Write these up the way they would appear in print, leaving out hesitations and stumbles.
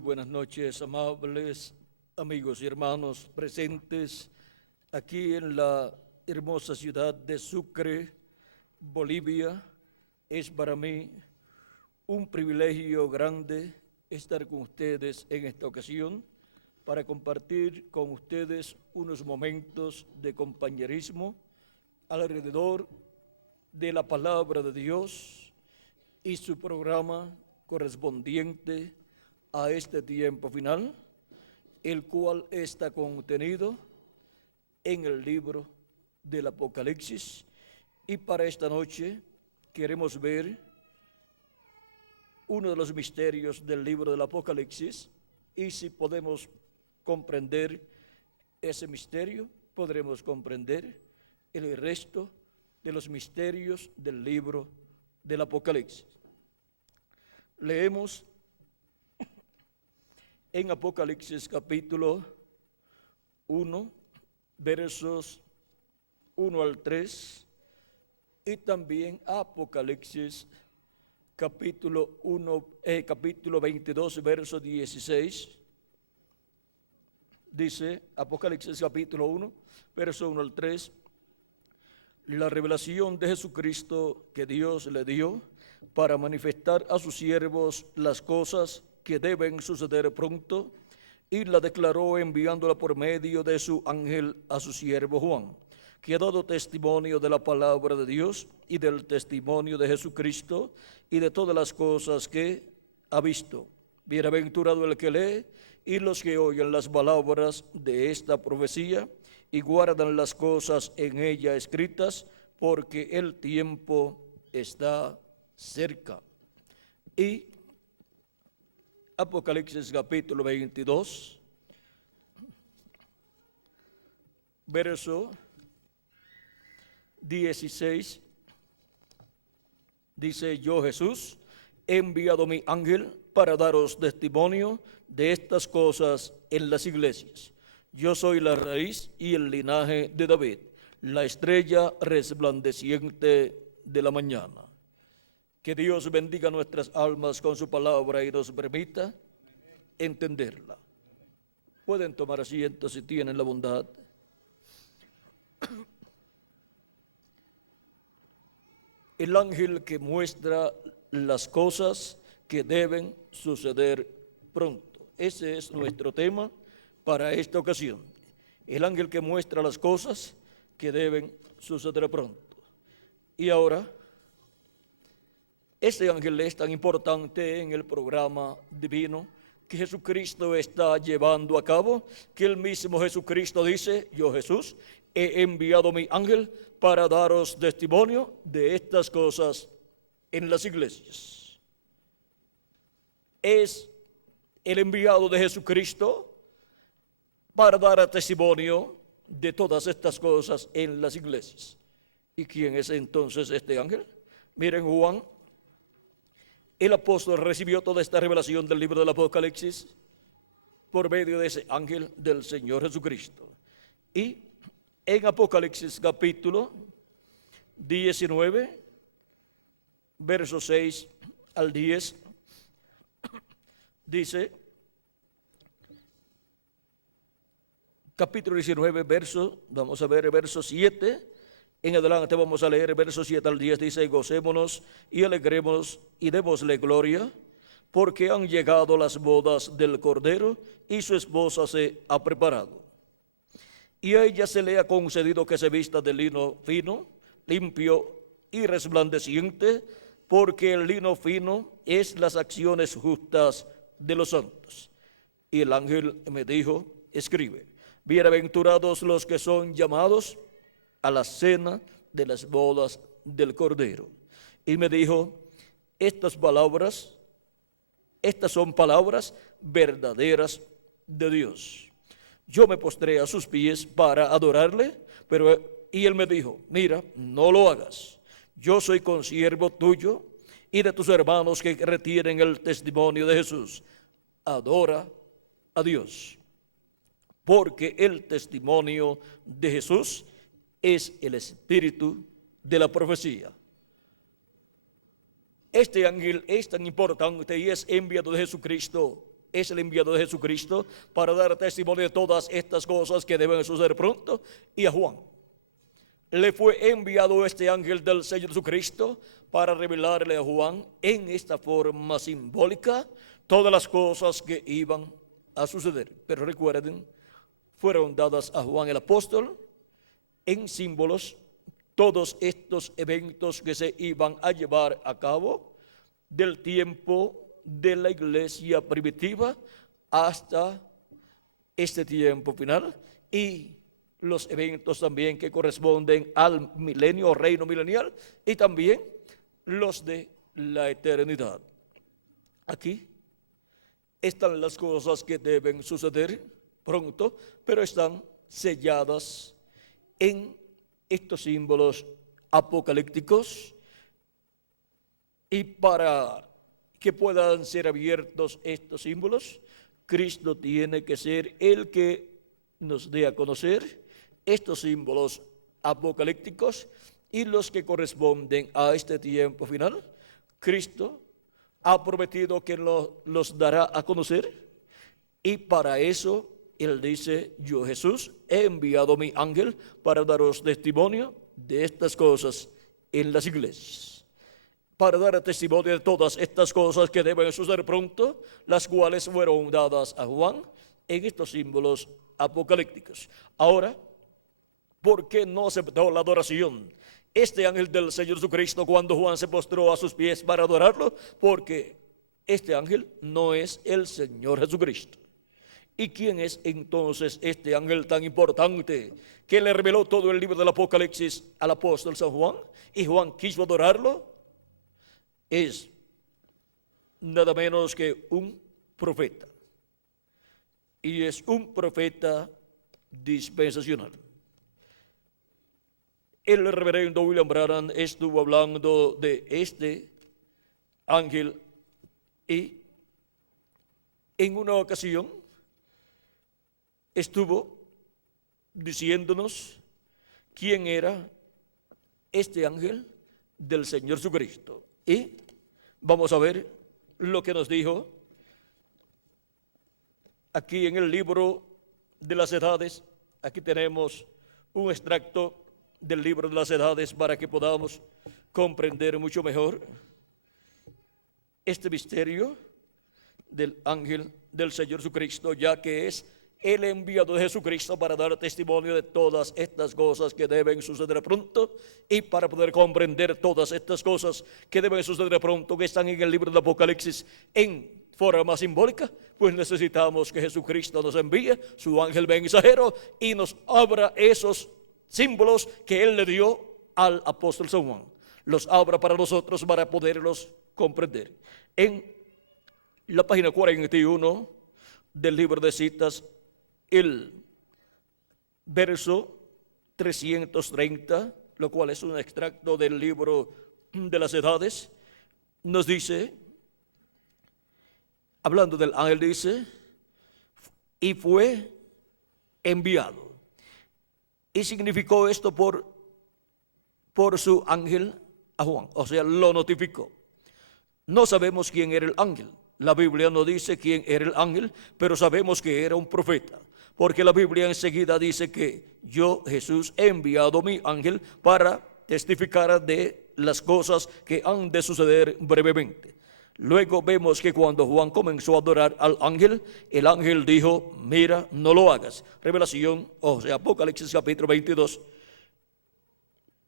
buenas noches, amables amigos y hermanos presentes aquí en la hermosa ciudad de Sucre, Bolivia. Es para mí un privilegio grande estar con ustedes en esta ocasión para compartir con ustedes unos momentos de compañerismo alrededor de la palabra de Dios y su programa correspondiente a este tiempo final, el cual está contenido en el libro del Apocalipsis. Y para esta noche queremos ver uno de los misterios del libro del Apocalipsis, y si podemos comprender ese misterio, podremos comprender el resto de los misterios del libro del Apocalipsis. Leemos en Apocalipsis capítulo 1, versos 1 al 3, y también Apocalipsis capítulo 22, verso 16. Dice Apocalipsis capítulo 1, verso 1 al 3, la revelación de Jesucristo que Dios le dio para manifestar a sus siervos las cosas que deben suceder pronto, y la declaró enviándola por medio de su ángel a su siervo Juan, que ha dado testimonio de la palabra de Dios y del testimonio de Jesucristo y de todas las cosas que ha visto. Bienaventurado el que lee y los que oyen las palabras de esta profecía y guardan las cosas en ella escritas, porque el tiempo está cerca. Y Apocalipsis capítulo 22, verso 16, dice: yo, Jesús, he enviado mi ángel para daros testimonio de estas cosas en las iglesias. Yo soy la raíz y el linaje de David, la estrella resplandeciente de la mañana. Que Dios bendiga nuestras almas con su palabra y nos permita entenderla. Pueden tomar asiento si tienen la bondad. El ángel que muestra las cosas que deben suceder pronto. Ese es nuestro tema para esta ocasión. El ángel que muestra las cosas que deben suceder pronto. Y ahora, este ángel es tan importante en el programa divino que Jesucristo está llevando a cabo, que el mismo Jesucristo dice: yo, Jesús, he enviado mi ángel para daros testimonio de estas cosas en las iglesias. Es el enviado de Jesucristo para dar testimonio de todas estas cosas en las iglesias. ¿Y quién es entonces este ángel? Miren, Juan, el apóstol, recibió toda esta revelación del libro del Apocalipsis por medio de ese ángel del Señor Jesucristo. Y en Apocalipsis capítulo 19, versos 6 al 10, dice, capítulo 19, vamos a ver el verso 7, en adelante vamos a leer el verso 7 al 10, dice: gocémonos y alegremos y démosle gloria, porque han llegado las bodas del Cordero y su esposa se ha preparado. Y a ella se le ha concedido que se vista de lino fino, limpio y resplandeciente, porque el lino fino es las acciones justas de los santos. Y el ángel me dijo: escribe, bienaventurados los que son llamados a la cena de las bodas del Cordero. Y me dijo: estas son palabras verdaderas de Dios. Yo me postré a sus pies para adorarle, y él me dijo: mira, no lo hagas. Yo soy consiervo tuyo y de tus hermanos que retienen el testimonio de Jesús. Adora a Dios, porque el testimonio de Jesús es el espíritu de la profecía. Este ángel es tan importante y es enviado de Jesucristo es el enviado de Jesucristo para dar testimonio de todas estas cosas que deben suceder pronto. Y a Juan le fue enviado este ángel del Señor Jesucristo para revelarle a Juan en esta forma simbólica todas las cosas que iban a suceder. Pero recuerden, fueron dadas a Juan el apóstol en símbolos todos estos eventos que se iban a llevar a cabo del tiempo de la iglesia primitiva hasta este tiempo final, y los eventos también que corresponden al milenio o reino milenial, y también los de la eternidad. Aquí están las cosas que deben suceder pronto, pero están selladas en estos símbolos apocalípticos, y para que puedan ser abiertos estos símbolos, Cristo tiene que ser el que nos dé a conocer estos símbolos apocalípticos y los que corresponden a este tiempo final. Cristo ha prometido que los dará a conocer, y para eso Él dice: yo, Jesús, he enviado mi ángel para daros testimonio de estas cosas en las iglesias, para dar testimonio de todas estas cosas que deben suceder pronto, las cuales fueron dadas a Juan en estos símbolos apocalípticos. Ahora, ¿por qué no aceptó la adoración este ángel del Señor Jesucristo cuando Juan se postró a sus pies para adorarlo? Porque este ángel no es el Señor Jesucristo. ¿Y quién es entonces este ángel tan importante que le reveló todo el libro del Apocalipsis al apóstol San Juan, y Juan quiso adorarlo? Es nada menos que un profeta, y es un profeta dispensacional. El reverendo William Branham estuvo hablando de este ángel, y en una ocasión estuvo diciéndonos quién era este ángel del Señor Jesucristo. Y vamos a ver lo que nos dijo aquí en el libro de las edades. Aquí tenemos un extracto del libro de las edades para que podamos comprender mucho mejor este misterio del ángel del Señor Jesucristo, ya que es el enviado de Jesucristo para dar testimonio de todas estas cosas que deben suceder pronto. Y para poder comprender todas estas cosas que deben suceder pronto, que están en el libro del Apocalipsis en forma simbólica, pues necesitamos que Jesucristo nos envíe su ángel mensajero y nos abra esos símbolos que Él le dio al apóstol San Juan. Los abra para nosotros para poderlos comprender. En la página 41 del libro de citas, el verso 330, lo cual es un extracto del libro de las edades, nos dice, hablando del ángel, dice: y fue enviado. Y significó esto por su ángel a Juan, o sea, lo notificó. No sabemos quién era el ángel. La Biblia no dice quién era el ángel, pero sabemos que era un profeta, porque la Biblia enseguida dice que yo, Jesús, he enviado mi ángel para testificar de las cosas que han de suceder brevemente. Luego vemos que cuando Juan comenzó a adorar al ángel, el ángel dijo: mira, no lo hagas. Revelación, o sea, Apocalipsis capítulo 22.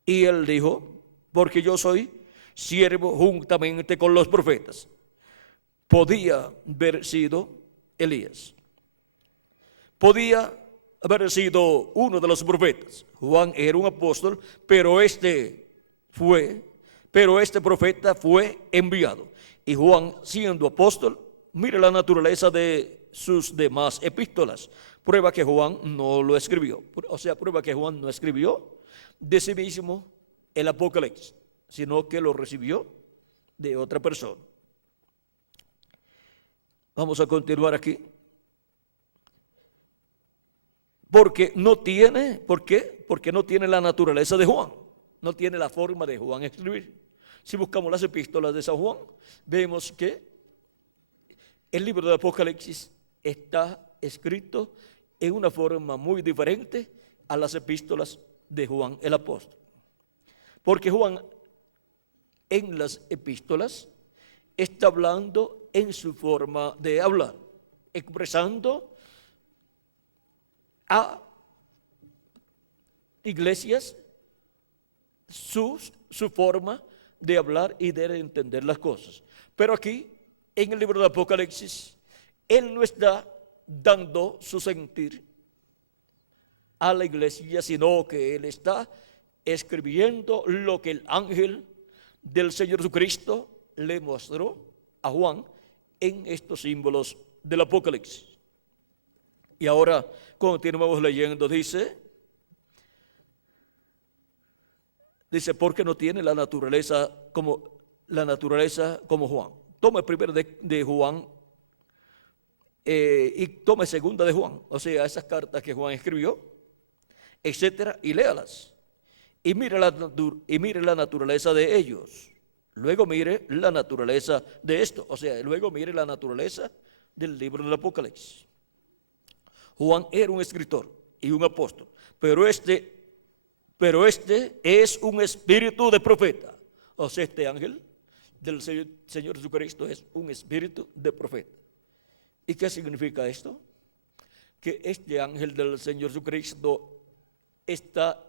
Y él dijo: porque yo soy siervo juntamente con los profetas. Podía haber sido Elías, podía haber sido uno de los profetas. Juan era un apóstol, pero este profeta fue enviado. Y Juan, siendo apóstol, mire la naturaleza de sus demás epístolas. Prueba que Juan no lo escribió. O sea, prueba que Juan no escribió de sí mismo el Apocalipsis, sino que lo recibió de otra persona. Vamos a continuar aquí. Porque no tiene, ¿por qué? Porque no tiene la naturaleza de Juan, no tiene la forma de Juan escribir. Si buscamos las epístolas de San Juan, vemos que el libro del Apocalipsis está escrito en una forma muy diferente a las epístolas de Juan el apóstol. Porque Juan en las epístolas está hablando en su forma de hablar, expresando a iglesias su forma de hablar y de entender las cosas. Pero aquí, en el libro de Apocalipsis, él no está dando su sentir a la iglesia, sino que él está escribiendo lo que el ángel del Señor Jesucristo le mostró a Juan en estos símbolos del Apocalipsis. Y ahora continuamos leyendo, dice, porque no tiene la naturaleza como Juan. Tome primero de Juan y tome segunda de Juan, o sea, esas cartas que Juan escribió, etcétera, y léalas. Y mire la naturaleza de ellos. Luego mire la naturaleza de esto, o sea, luego mire la naturaleza del libro del Apocalipsis. Juan era un escritor y un apóstol, pero este es un espíritu de profeta. O sea, este ángel del Señor Jesucristo es un espíritu de profeta. ¿Y qué significa esto? Que este ángel del Señor Jesucristo está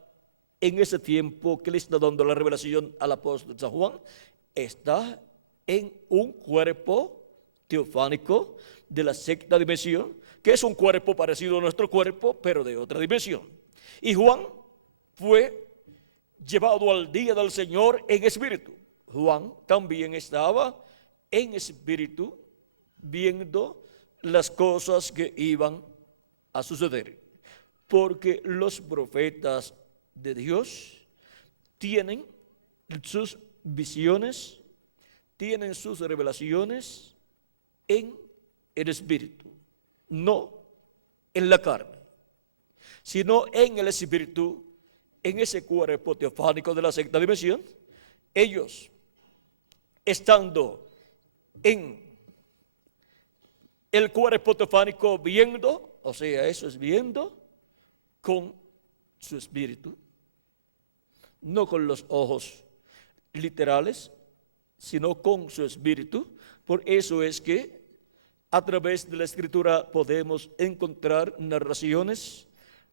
en ese tiempo que le está dando la revelación al apóstol San Juan, está en un cuerpo teofánico de la sexta dimensión, que es un cuerpo parecido a nuestro cuerpo, pero de otra dimensión. Y Juan fue llevado al día del Señor en espíritu. Juan también estaba en espíritu viendo las cosas que iban a suceder. Porque los profetas de Dios tienen sus visiones, tienen sus revelaciones en el espíritu, no en la carne, sino en el espíritu, en ese cuerpo teofánico de la sexta dimensión. Ellos, estando en el cuerpo teofánico viendo, o sea, eso es viendo con su espíritu, no con los ojos literales, sino con su espíritu. Por eso es que a través de la Escritura podemos encontrar narraciones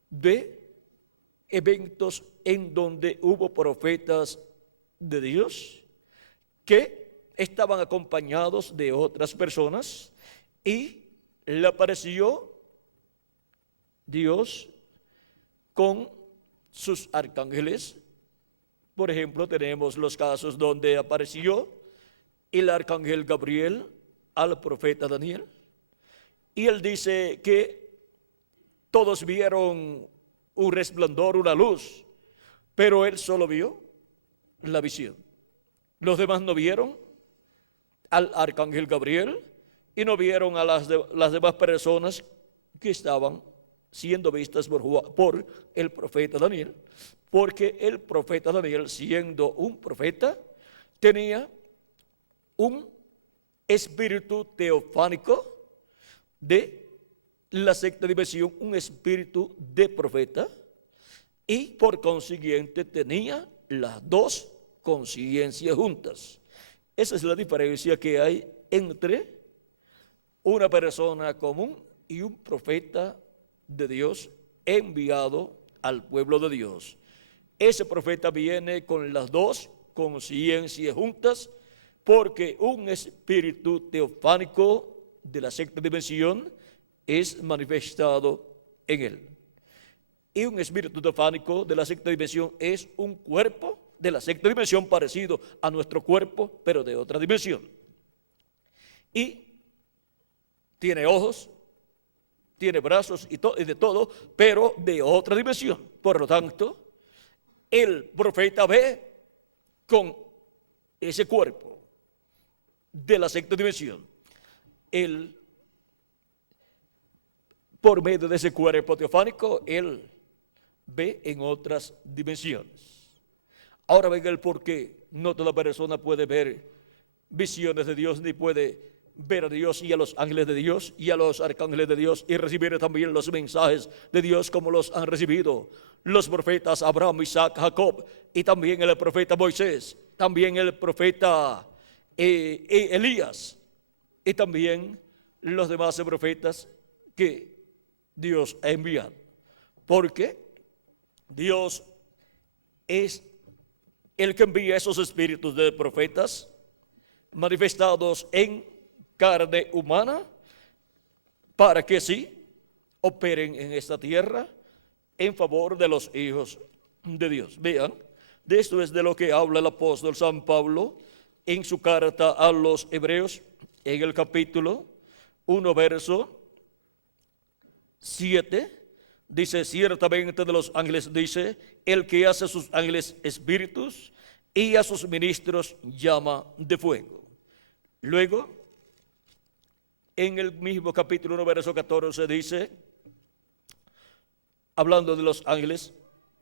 de eventos en donde hubo profetas de Dios que estaban acompañados de otras personas y le apareció Dios con sus arcángeles. Por ejemplo, tenemos los casos donde apareció el arcángel Gabriel al profeta Daniel, y él dice que todos vieron un resplandor, una luz, pero él solo vio la visión. Los demás no vieron al arcángel Gabriel y no vieron a las demás personas que estaban siendo vistas por el profeta Daniel, porque el profeta Daniel, siendo un profeta, tenía un espíritu teofánico de la sexta dimensión, un espíritu de profeta, y por consiguiente tenía las dos conciencias juntas. Esa es la diferencia que hay entre una persona común y un profeta de Dios enviado al pueblo de Dios. Ese profeta viene con las dos conciencias juntas, porque un espíritu teofánico de la sexta dimensión es manifestado en él. Y un espíritu teofánico de la sexta dimensión es un cuerpo de la sexta dimensión parecido a nuestro cuerpo, pero de otra dimensión. Y tiene ojos, tiene brazos y de todo, pero de otra dimensión. Por lo tanto, el profeta ve con ese cuerpo de la sexta dimensión. Él, por medio de ese cuerpo teofánico, él ve en otras dimensiones. Ahora venga el por qué no toda persona puede ver visiones de Dios, ni puede ver a Dios y a los ángeles de Dios y a los arcángeles de Dios y recibir también los mensajes de Dios como los han recibido los profetas Abraham, Isaac, Jacob y también el profeta Moisés, también el profeta Elías y también los demás profetas que Dios ha enviado. Porque Dios es el que envía esos espíritus de profetas manifestados en carne humana para que sí operen en esta tierra en favor de los hijos de Dios. Vean, de esto es de lo que habla el apóstol San Pablo en su carta a los Hebreos, en el capítulo 1, verso 7. Dice, ciertamente de los ángeles, dice, el que hace a sus ángeles espíritus y a sus ministros llama de fuego. Luego, en el mismo capítulo 1, verso 14, dice, hablando de los ángeles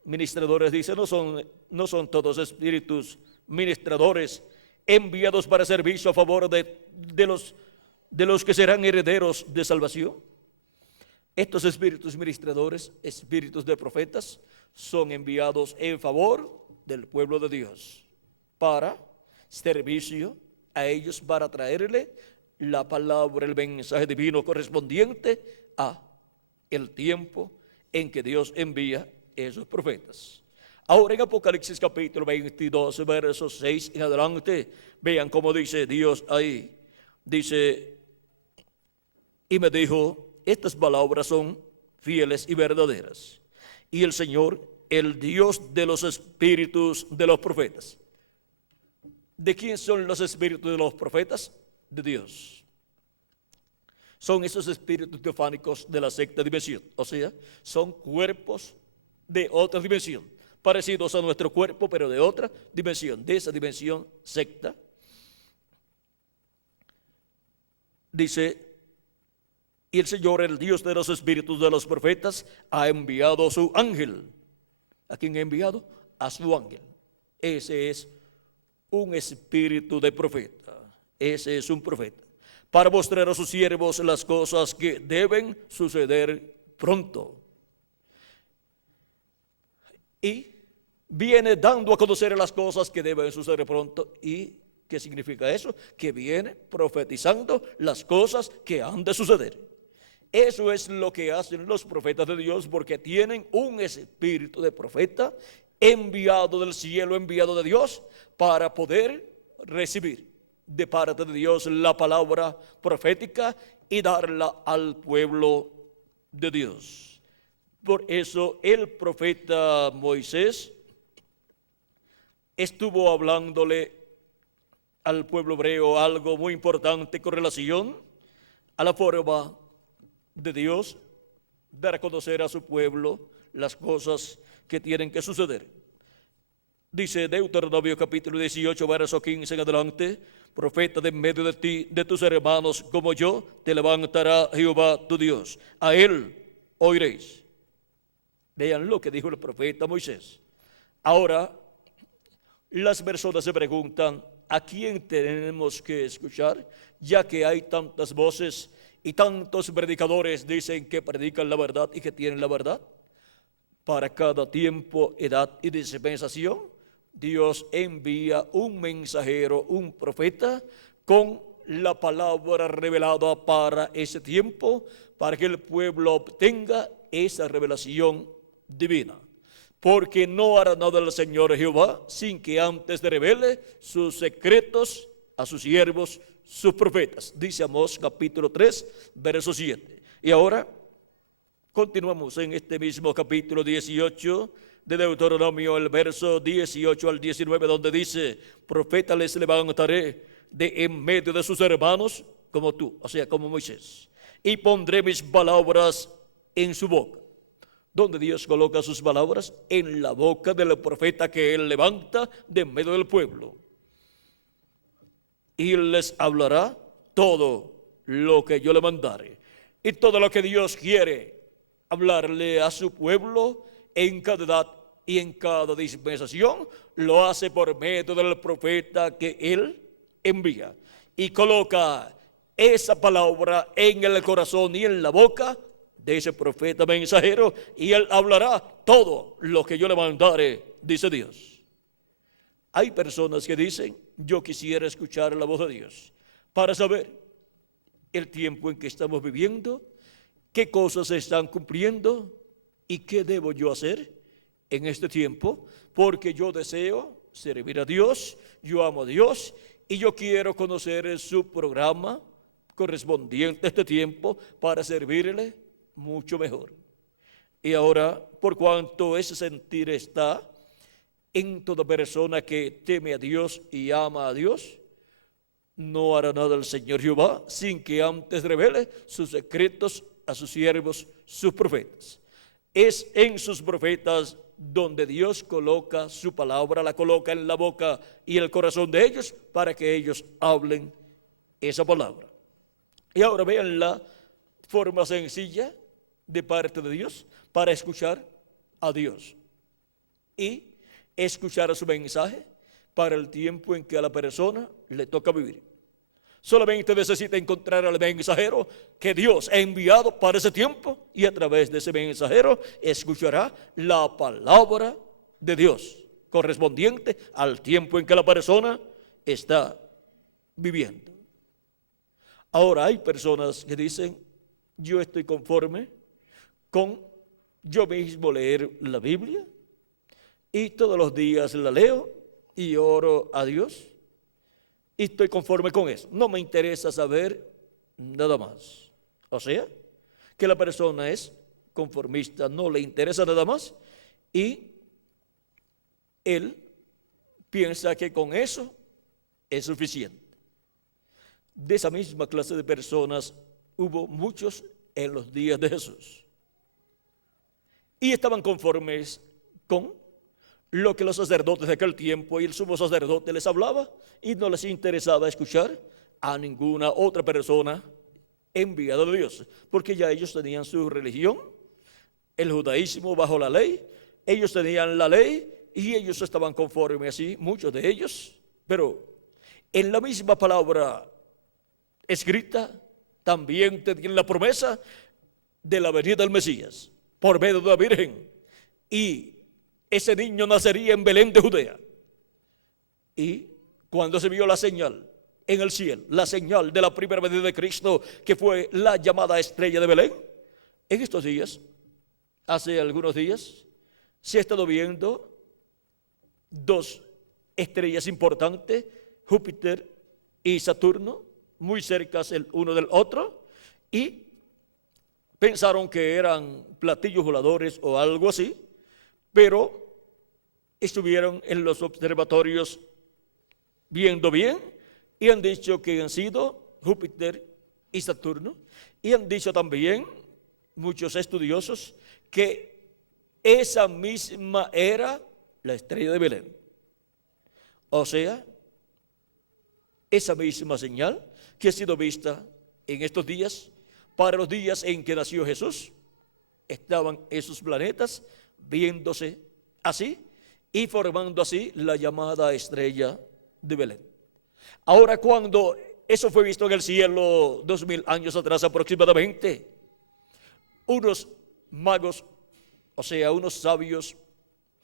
ministradores, dice, no son todos espíritus ministradores enviados para servicio a favor de los que serán herederos de salvación. Estos espíritus ministradores, espíritus de profetas, son enviados en favor del pueblo de Dios para servicio a ellos, para traerle la palabra, el mensaje divino correspondiente a el tiempo en que Dios envía esos profetas. Ahora en Apocalipsis capítulo 22, versos 6 en adelante, vean cómo dice Dios ahí. Dice, y me dijo, estas palabras son fieles y verdaderas. Y el Señor, el Dios de los espíritus de los profetas. ¿De quién son los espíritus de los profetas? De Dios. Son esos espíritus teofánicos de la sexta dimensión. O sea, son cuerpos de otra dimensión, parecidos a nuestro cuerpo, pero de otra dimensión, de esa dimensión secta. Dice, y el Señor, el Dios de los espíritus de los profetas, ha enviado su ángel. ¿A quién ha enviado? A su ángel. Ese es un espíritu de profeta. Ese es un profeta. Para mostrar a sus siervos las cosas que deben suceder pronto. Y viene dando a conocer las cosas que deben suceder pronto. ¿Y qué significa eso? Que viene profetizando las cosas que han de suceder. Eso es lo que hacen los profetas de Dios, porque tienen un espíritu de profeta enviado del cielo, enviado de Dios, para poder recibir de parte de Dios la palabra profética y darla al pueblo de Dios. Por eso el profeta Moisés estuvo hablándole al pueblo hebreo algo muy importante con relación a la forma de Dios dar a conocer a su pueblo las cosas que tienen que suceder. Dice Deuteronomio capítulo 18, verso 15 en adelante, profeta de en medio de ti, de tus hermanos como yo, te levantará Jehová tu Dios. A él oiréis. Vean lo que dijo el profeta Moisés. Ahora, las personas se preguntan, ¿a quién tenemos que escuchar? Ya que hay tantas voces y tantos predicadores dicen que predican la verdad y que tienen la verdad. Para cada tiempo, edad y dispensación, Dios envía un mensajero, un profeta, con la palabra revelada para ese tiempo, para que el pueblo obtenga esa revelación divina. Porque no hará nada el Señor Jehová sin que antes revele sus secretos a sus siervos, sus profetas. Dice Amós capítulo 3, verso 7. Y ahora continuamos en este mismo capítulo 18 de Deuteronomio, el verso 18 al 19, donde dice, profeta les levantaré de en medio de sus hermanos, como tú, o sea, como Moisés, y pondré mis palabras en su boca. ¿Dónde Dios coloca sus palabras? En la boca del profeta que él levanta de en medio del pueblo. Y les hablará todo lo que yo le mandare. Y todo lo que Dios quiere hablarle a su pueblo en cada edad y en cada dispensación, lo hace por medio del profeta que él envía. Y coloca esa palabra en el corazón y en la boca de ese profeta mensajero, y él hablará todo lo que yo le mandare, dice Dios. Hay personas que dicen: yo quisiera escuchar la voz de Dios para saber el tiempo en que estamos viviendo, qué cosas se están cumpliendo y qué debo yo hacer en este tiempo, porque yo deseo servir a Dios, yo amo a Dios y yo quiero conocer su programa correspondiente a este tiempo para servirle mucho mejor. Y ahora, por cuanto ese sentir está en toda persona que teme a Dios y ama a Dios, no hará nada el Señor Jehová sin que antes revele sus secretos a sus siervos, sus profetas. Es en sus profetas donde Dios coloca su palabra, la coloca en la boca y el corazón de ellos para que ellos hablen esa palabra. Y ahora vean la forma sencilla de parte de Dios para escuchar a Dios y escuchar su mensaje para el tiempo en que a la persona le toca vivir. Solamente necesita encontrar al mensajero que Dios ha enviado para ese tiempo, y a través de ese mensajero escuchará la palabra de Dios correspondiente al tiempo en que la persona está viviendo. Ahora, hay personas que dicen: yo estoy conforme con yo mismo leer la Biblia y todos los días la leo y oro a Dios y estoy conforme con eso, no me interesa saber nada más. O sea, que la persona es conformista, no le interesa nada más, y él piensa que con eso es suficiente. De esa misma clase de personas hubo muchos en los días de Jesús, y estaban conformes con lo que los sacerdotes de aquel tiempo y el sumo sacerdote les hablaba, y no les interesaba escuchar a ninguna otra persona enviada de Dios, porque ya ellos tenían su religión, el judaísmo bajo la ley. Ellos tenían la ley y ellos estaban conformes así, muchos de ellos. Pero en la misma palabra escrita también tenían la promesa de la venida del Mesías por medio de la Virgen, y ese niño nacería en Belén de Judea. Y cuando se vio la señal en el cielo, la señal de la primera venida de Cristo, que fue la llamada estrella de Belén, en estos días, hace algunos días, se ha estado viendo dos estrellas importantes, Júpiter y Saturno, muy cercas el uno del otro, y pensaron que eran platillos voladores o algo así, pero estuvieron en los observatorios viendo bien y han dicho que han sido Júpiter y Saturno, y han dicho también muchos estudiosos que esa misma era la estrella de Belén. O sea, esa misma señal que ha sido vista en estos días, para los días en que nació Jesús, estaban esos planetas viéndose así y formando así la llamada estrella de Belén. Ahora, cuando eso fue visto en el cielo 2000 años atrás aproximadamente, unos magos, o sea, unos sabios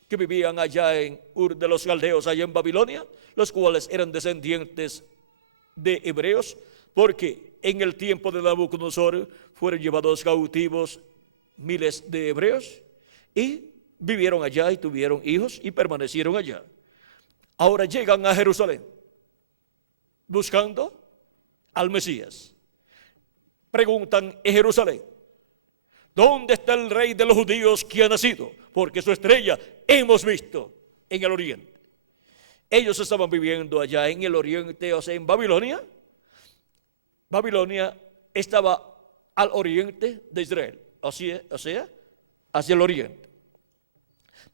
que vivían allá en Ur de los Caldeos, allá en Babilonia, los cuales eran descendientes de hebreos, porque en el tiempo de Nabucodonosor fueron llevados cautivos miles de hebreos y vivieron allá y tuvieron hijos y permanecieron allá. Ahora llegan a Jerusalén buscando al Mesías. Preguntan en Jerusalén: ¿dónde está el rey de los judíos que ha nacido? Porque su estrella hemos visto en el oriente. Ellos estaban viviendo allá en el oriente, o sea, en Babilonia. Babilonia estaba al oriente de Israel, o sea, hacia el oriente.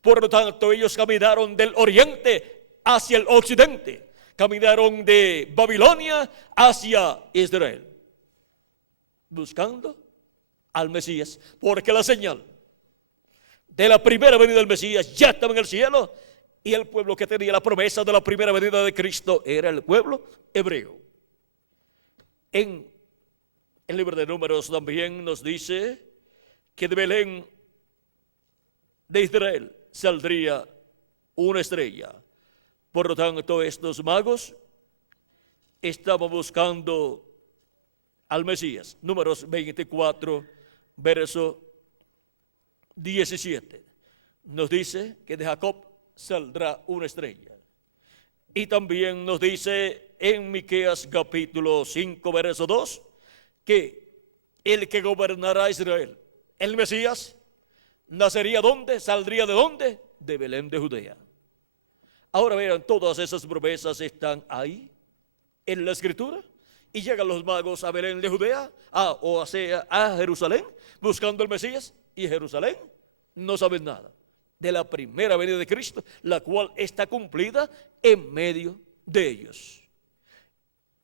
Por lo tanto, ellos caminaron del oriente hacia el occidente. Caminaron de Babilonia hacia Israel, buscando al Mesías, porque la señal de la primera venida del Mesías ya estaba en el cielo, y el pueblo que tenía la promesa de la primera venida de Cristo era el pueblo hebreo. En El libro de Números también nos dice que de Belén de Israel saldría una estrella. Por lo tanto, estos magos estaban buscando al Mesías. Números 24, verso 17. Nos dice que de Jacob saldrá una estrella. Y también nos dice en Miqueas capítulo 5, verso 2, que el que gobernará a Israel, el Mesías, nacería ¿dónde? ¿Saldría de dónde? De Belén de Judea. Ahora vean, todas esas promesas están ahí en la Escritura. Y llegan los magos a Belén de Judea, a Jerusalén, buscando al Mesías. Y Jerusalén no saben nada de la primera venida de Cristo, la cual está cumplida en medio de ellos.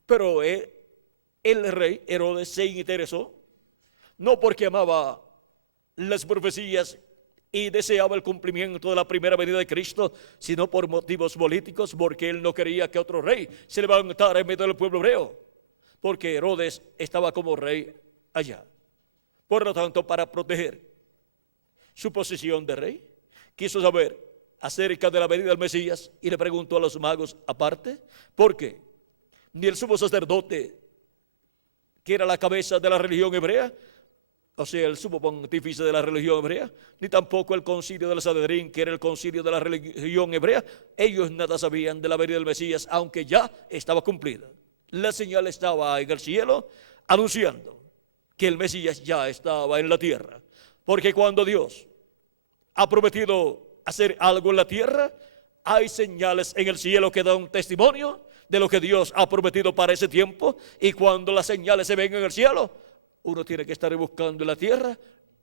Pero el rey Herodes se interesó, no porque amaba las profecías y deseaba el cumplimiento de la primera venida de Cristo, sino por motivos políticos, porque él no quería que otro rey se levantara en medio del pueblo hebreo, porque Herodes estaba como rey allá. Por lo tanto, para proteger su posición de rey, quiso saber acerca de la venida del Mesías y le preguntó a los magos aparte, ¿por qué? Ni el sumo sacerdote, que era la cabeza de la religión hebrea, o sea, el sumo pontífice de la religión hebrea, ni tampoco el concilio del Sanedrín, que era el concilio de la religión hebrea, ellos nada sabían de la venida del Mesías, aunque ya estaba cumplida. La señal estaba en el cielo, anunciando que el Mesías ya estaba en la tierra. Porque cuando Dios ha prometido hacer algo en la tierra, hay señales en el cielo que dan testimonio de lo que Dios ha prometido para ese tiempo. Y cuando las señales se ven en el cielo, uno tiene que estar buscando en la tierra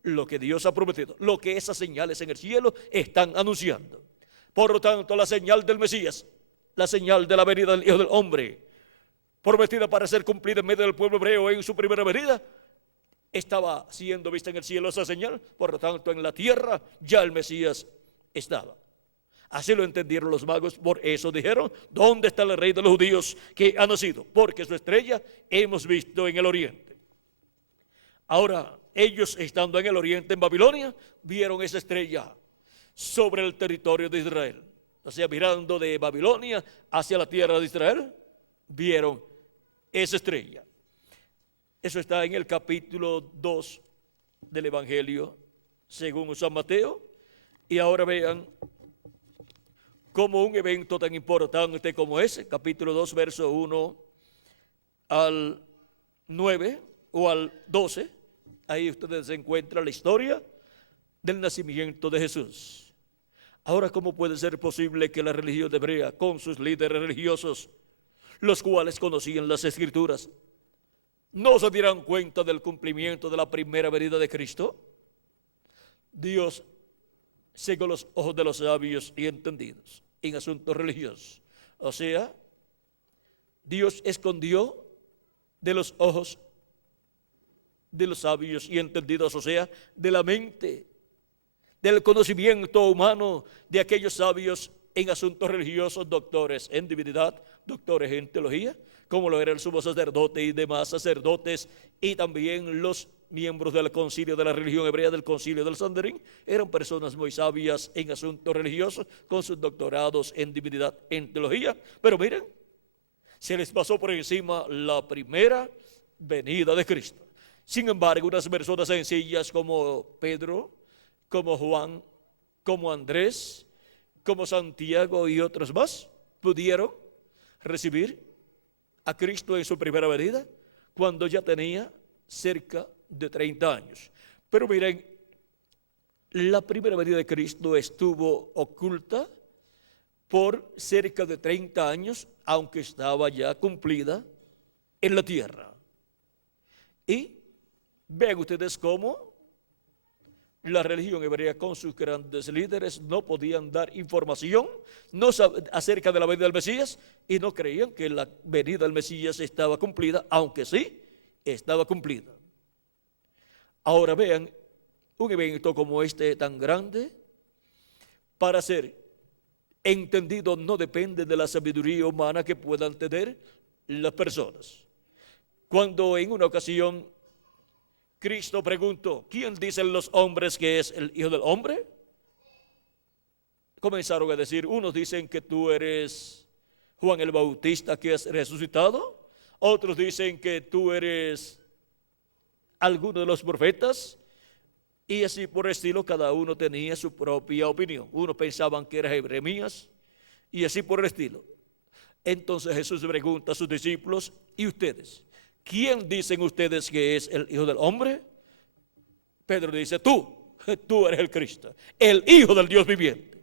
lo que Dios ha prometido, lo que esas señales en el cielo están anunciando. Por lo tanto, la señal del Mesías, la señal de la venida del Hijo del Hombre, prometida para ser cumplida en medio del pueblo hebreo en su primera venida, estaba siendo vista en el cielo esa señal. Por lo tanto, en la tierra ya el Mesías estaba. Así lo entendieron los magos. Por eso dijeron, ¿dónde está el rey de los judíos que ha nacido? Porque su estrella hemos visto en el oriente. Ahora, ellos estando en el oriente, en Babilonia, vieron esa estrella sobre el territorio de Israel. O sea, mirando de Babilonia hacia la tierra de Israel, vieron esa estrella. Eso está en el capítulo 2 del Evangelio según San Mateo. Y ahora vean cómo un evento tan importante como ese, capítulo 2, verso 1 al 9 o al 12, ahí ustedes encuentran la historia del nacimiento de Jesús. Ahora, ¿cómo puede ser posible que la religión hebrea, con sus líderes religiosos, los cuales conocían las Escrituras, no se dieran cuenta del cumplimiento de la primera venida de Cristo? Dios cegó los ojos de los sabios y entendidos en asuntos religiosos. O sea, Dios escondió de los ojos de los sabios y entendidos, o sea, de la mente, del conocimiento humano de aquellos sabios en asuntos religiosos, doctores en divinidad, doctores en teología, como lo era el sumo sacerdote y demás sacerdotes, y también los miembros del concilio de la religión hebrea, del concilio del Sanedrín, eran personas muy sabias en asuntos religiosos, con sus doctorados en divinidad, en teología. Pero miren, se les pasó por encima la primera venida de Cristo. Sin embargo, unas personas sencillas como Pedro, como Juan, como Andrés, como Santiago y otros más, pudieron recibir a Cristo en su primera venida cuando ya tenía cerca de 30 años. Pero miren, la primera venida de Cristo estuvo oculta por cerca de 30 años, aunque estaba ya cumplida en la tierra. Y vean ustedes cómo la religión hebrea con sus grandes líderes no podían dar información acerca de la venida del Mesías, y no creían que la venida del Mesías estaba cumplida, aunque sí estaba cumplida. Ahora vean, un evento como este tan grande, para ser entendido, no depende de la sabiduría humana que puedan tener las personas. Cuando en una ocasión Cristo preguntó, ¿quién dicen los hombres que es el Hijo del Hombre? Comenzaron a decir, unos dicen que tú eres Juan el Bautista que has resucitado, otros dicen que tú eres alguno de los profetas, y así por estilo cada uno tenía su propia opinión. Unos pensaban que era Jeremías, y así por el estilo. Entonces Jesús pregunta a sus discípulos, ¿y ustedes? ¿Quién dicen ustedes que es el Hijo del Hombre? Pedro dice, tú eres el Cristo, el Hijo del Dios viviente.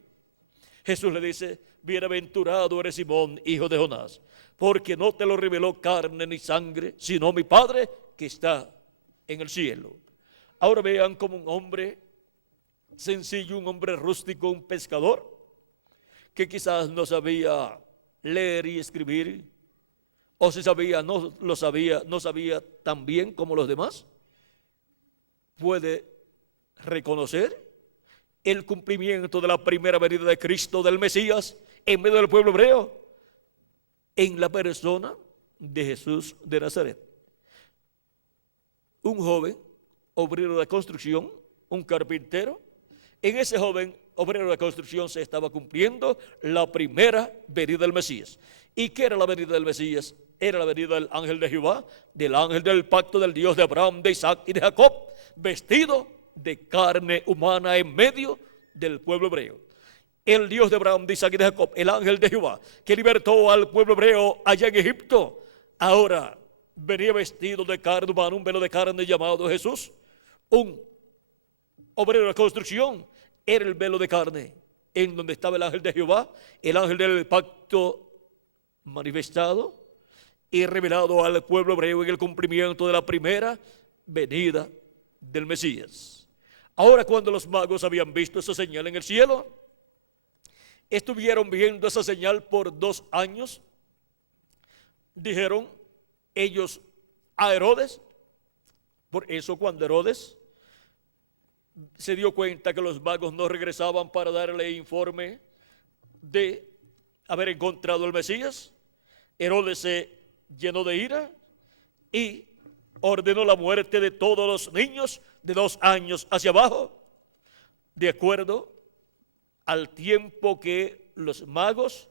Jesús le dice, bienaventurado eres Simón, hijo de Jonás, porque no te lo reveló carne ni sangre, sino mi Padre que está en el cielo. Ahora vean como un hombre sencillo, un hombre rústico, un pescador, que quizás no sabía leer y escribir, o si sabía, no sabía tan bien como los demás, puede reconocer el cumplimiento de la primera venida de Cristo, del Mesías, en medio del pueblo hebreo, en la persona de Jesús de Nazaret. Un joven obrero de construcción, un carpintero. En ese joven obrero de construcción se estaba cumpliendo la primera venida del Mesías. ¿Y qué era la venida del Mesías? Era la venida del ángel de Jehová, del ángel del pacto del Dios de Abraham, de Isaac y de Jacob, vestido de carne humana en medio del pueblo hebreo. El Dios de Abraham, de Isaac y de Jacob, el ángel de Jehová, que libertó al pueblo hebreo allá en Egipto, ahora venía vestido de carne humana, un velo de carne llamado Jesús. Un obrero de construcción era el velo de carne en donde estaba el ángel de Jehová, el ángel del pacto manifestado y revelado al pueblo hebreo en el cumplimiento de la primera venida del Mesías. Ahora, cuando los magos habían visto esa señal en el cielo, estuvieron viendo esa señal por 2 años. Dijeron ellos a Herodes. Por eso, cuando Herodes se dio cuenta que los magos no regresaban para darle informe de haber encontrado al Mesías, Herodes se llenó de ira y ordenó la muerte de todos los niños de 2 años hacia abajo, de acuerdo al tiempo que los magos,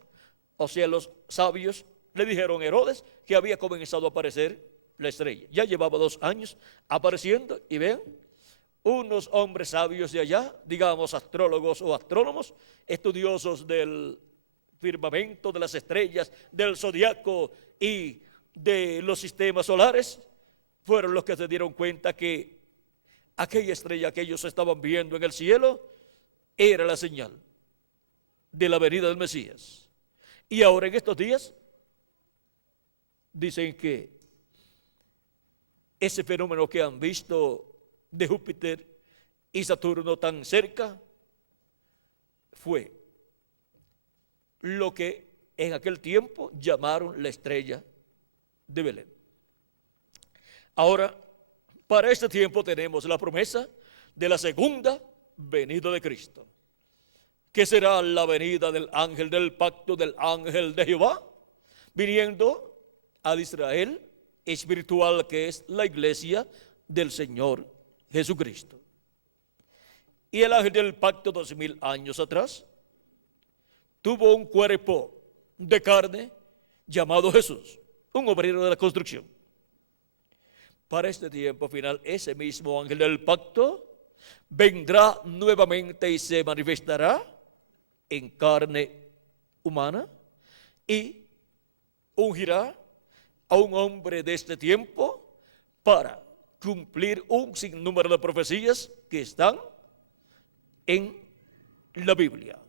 o sea, los sabios, le dijeron a Herodes que había comenzado a aparecer la estrella. Ya llevaba 2 años apareciendo, y vean, unos hombres sabios de allá, digamos astrólogos o astrónomos, estudiosos del firmamento, de las estrellas, del zodiaco y de los sistemas solares, fueron los que se dieron cuenta que aquella estrella que ellos estaban viendo en el cielo era la señal de la venida del Mesías. Y ahora en estos días dicen que ese fenómeno que han visto de Júpiter y Saturno tan cerca fue lo que en aquel tiempo llamaron la estrella de Belén. Ahora, para este tiempo tenemos la promesa de la segunda venida de Cristo, que será la venida del ángel del pacto, del ángel de Jehová, viniendo al Israel espiritual, que es la iglesia del Señor Jesucristo. Y el ángel del pacto 2000 años atrás tuvo un cuerpo de carne llamado Jesús, un obrero de la construcción. Para este tiempo final, ese mismo ángel del pacto vendrá nuevamente y se manifestará en carne humana y ungirá a un hombre de este tiempo para cumplir un sinnúmero de profecías que están en la Biblia.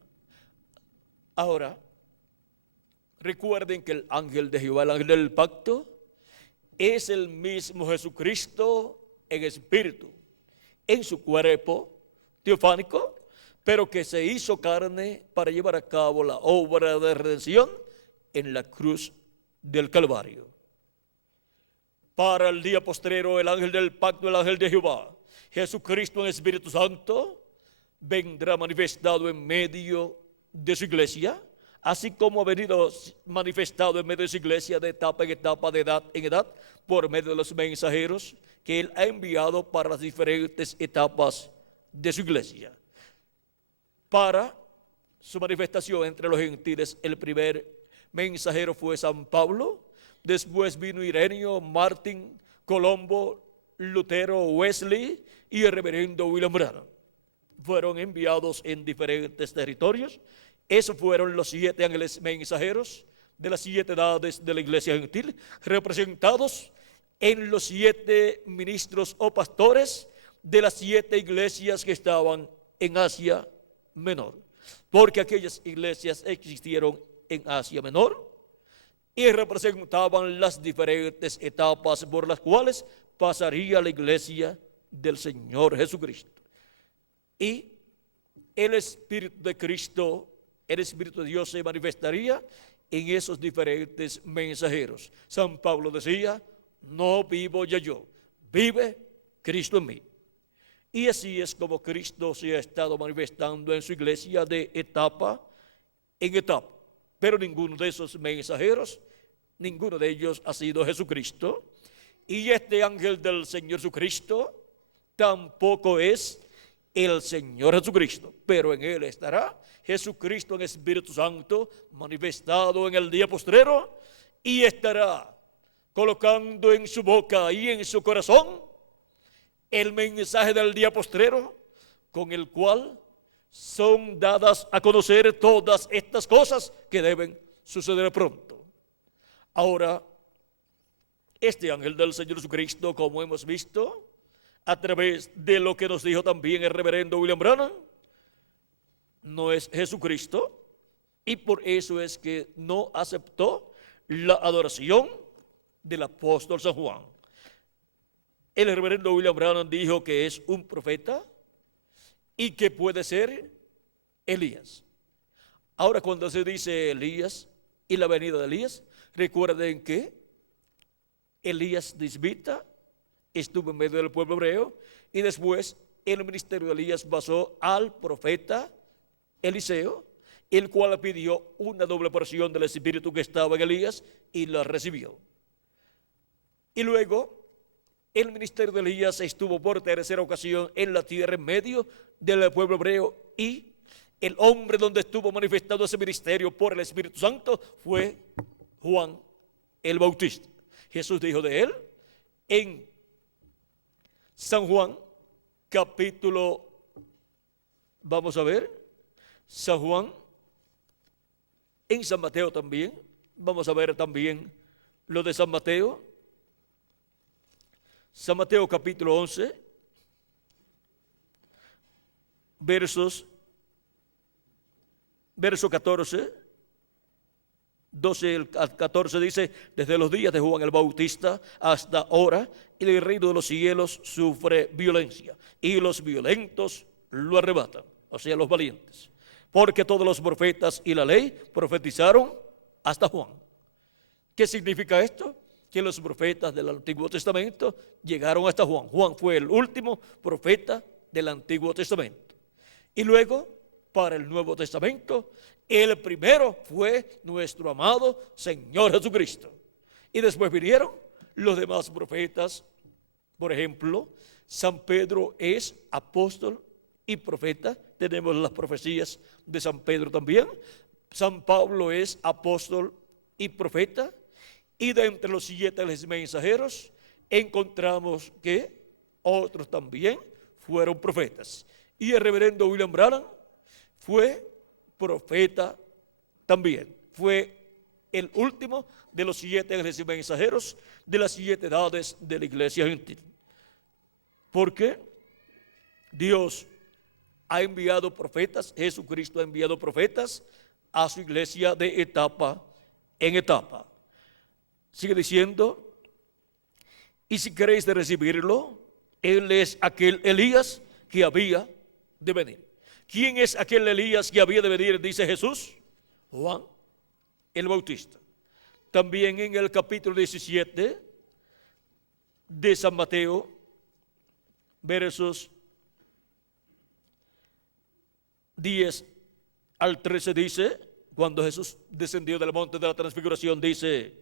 Ahora, recuerden que el ángel de Jehová, el ángel del pacto, es el mismo Jesucristo en espíritu, en su cuerpo teofánico, pero que se hizo carne para llevar a cabo la obra de redención en la cruz del Calvario. Para el día postrero, el ángel del pacto, el ángel de Jehová, Jesucristo en Espíritu Santo, vendrá manifestado en medio de su iglesia, así como ha venido manifestado en medio de su iglesia de etapa en etapa, de edad en edad, por medio de los mensajeros que Él ha enviado para las diferentes etapas de su iglesia. Para su manifestación entre los gentiles, el primer mensajero fue San Pablo, después vino Ireneo, Martín, Colombo, Lutero, Wesley y el reverendo William Branham. Fueron enviados en diferentes territorios. Esos fueron los 7 ángeles mensajeros de las 7 edades de la iglesia gentil, representados en los 7 ministros o pastores de las 7 iglesias que estaban en Asia Menor, porque aquellas iglesias existieron en Asia Menor y representaban las diferentes etapas por las cuales pasaría la iglesia del Señor Jesucristo. Y el Espíritu de Cristo, el Espíritu de Dios se manifestaría en esos diferentes mensajeros. San Pablo decía: no vivo ya yo, vive Cristo en mí. Y así es como Cristo se ha estado manifestando en su iglesia de etapa en etapa. Pero ninguno de esos mensajeros, ninguno de ellos ha sido Jesucristo. Y este ángel del Señor Jesucristo tampoco es el Señor Jesucristo, pero en Él estará Jesucristo en Espíritu Santo manifestado en el día postrero, y estará colocando en su boca y en su corazón el mensaje del día postrero, con el cual son dadas a conocer todas estas cosas que deben suceder pronto. Ahora, este ángel del Señor Jesucristo, como hemos visto, a través de lo que nos dijo también el reverendo William Branham, no es Jesucristo, y por eso es que no aceptó la adoración del apóstol San Juan. El reverendo William Branham dijo que es un profeta y que puede ser Elías. Ahora, cuando se dice Elías y la venida de Elías, recuerden que Elías Tisbita estuvo en medio del pueblo hebreo, y después el ministerio de Elías pasó al profeta Eliseo, el cual pidió una doble porción del espíritu que estaba en Elías y la recibió. Y luego el ministerio de Elías estuvo por tercera ocasión en la tierra en medio del pueblo hebreo, y el hombre donde estuvo manifestado ese ministerio por el Espíritu Santo fue Juan el Bautista. Jesús dijo de él en San Juan, capítulo, vamos a ver, San Juan, en San Mateo también, vamos a ver también lo de San Mateo. San Mateo capítulo 11, verso 14, 12 al 14 dice: desde los días de Juan el Bautista hasta ahora, el reino de los cielos sufre violencia, y los violentos lo arrebatan, o sea, los valientes. Porque todos los profetas y la ley profetizaron hasta Juan. ¿Qué significa esto? Que los profetas del Antiguo Testamento llegaron hasta Juan. Juan fue el último profeta del Antiguo Testamento. Y luego, para el Nuevo Testamento, el primero fue nuestro amado Señor Jesucristo. Y después vinieron los demás profetas. Por ejemplo, San Pedro es apóstol y profeta. Tenemos las profecías de San Pedro también. San Pablo es apóstol y profeta. Y de entre los 7 mensajeros encontramos que otros también fueron profetas. Y el reverendo William Branham fue profeta también. Fue el último de los 7 mensajeros de las 7 edades de la iglesia gentil. Porque Dios ha enviado profetas, Jesucristo ha enviado profetas a su iglesia de etapa en etapa. Sigue diciendo: y si queréis de recibirlo, Él es aquel Elías que había de venir. ¿Quién es aquel Elías que había de venir? Dice Jesús: Juan el Bautista. También en el capítulo 17 de San Mateo, versos 10 al 13 dice: cuando Jesús descendió del monte de la transfiguración, dice: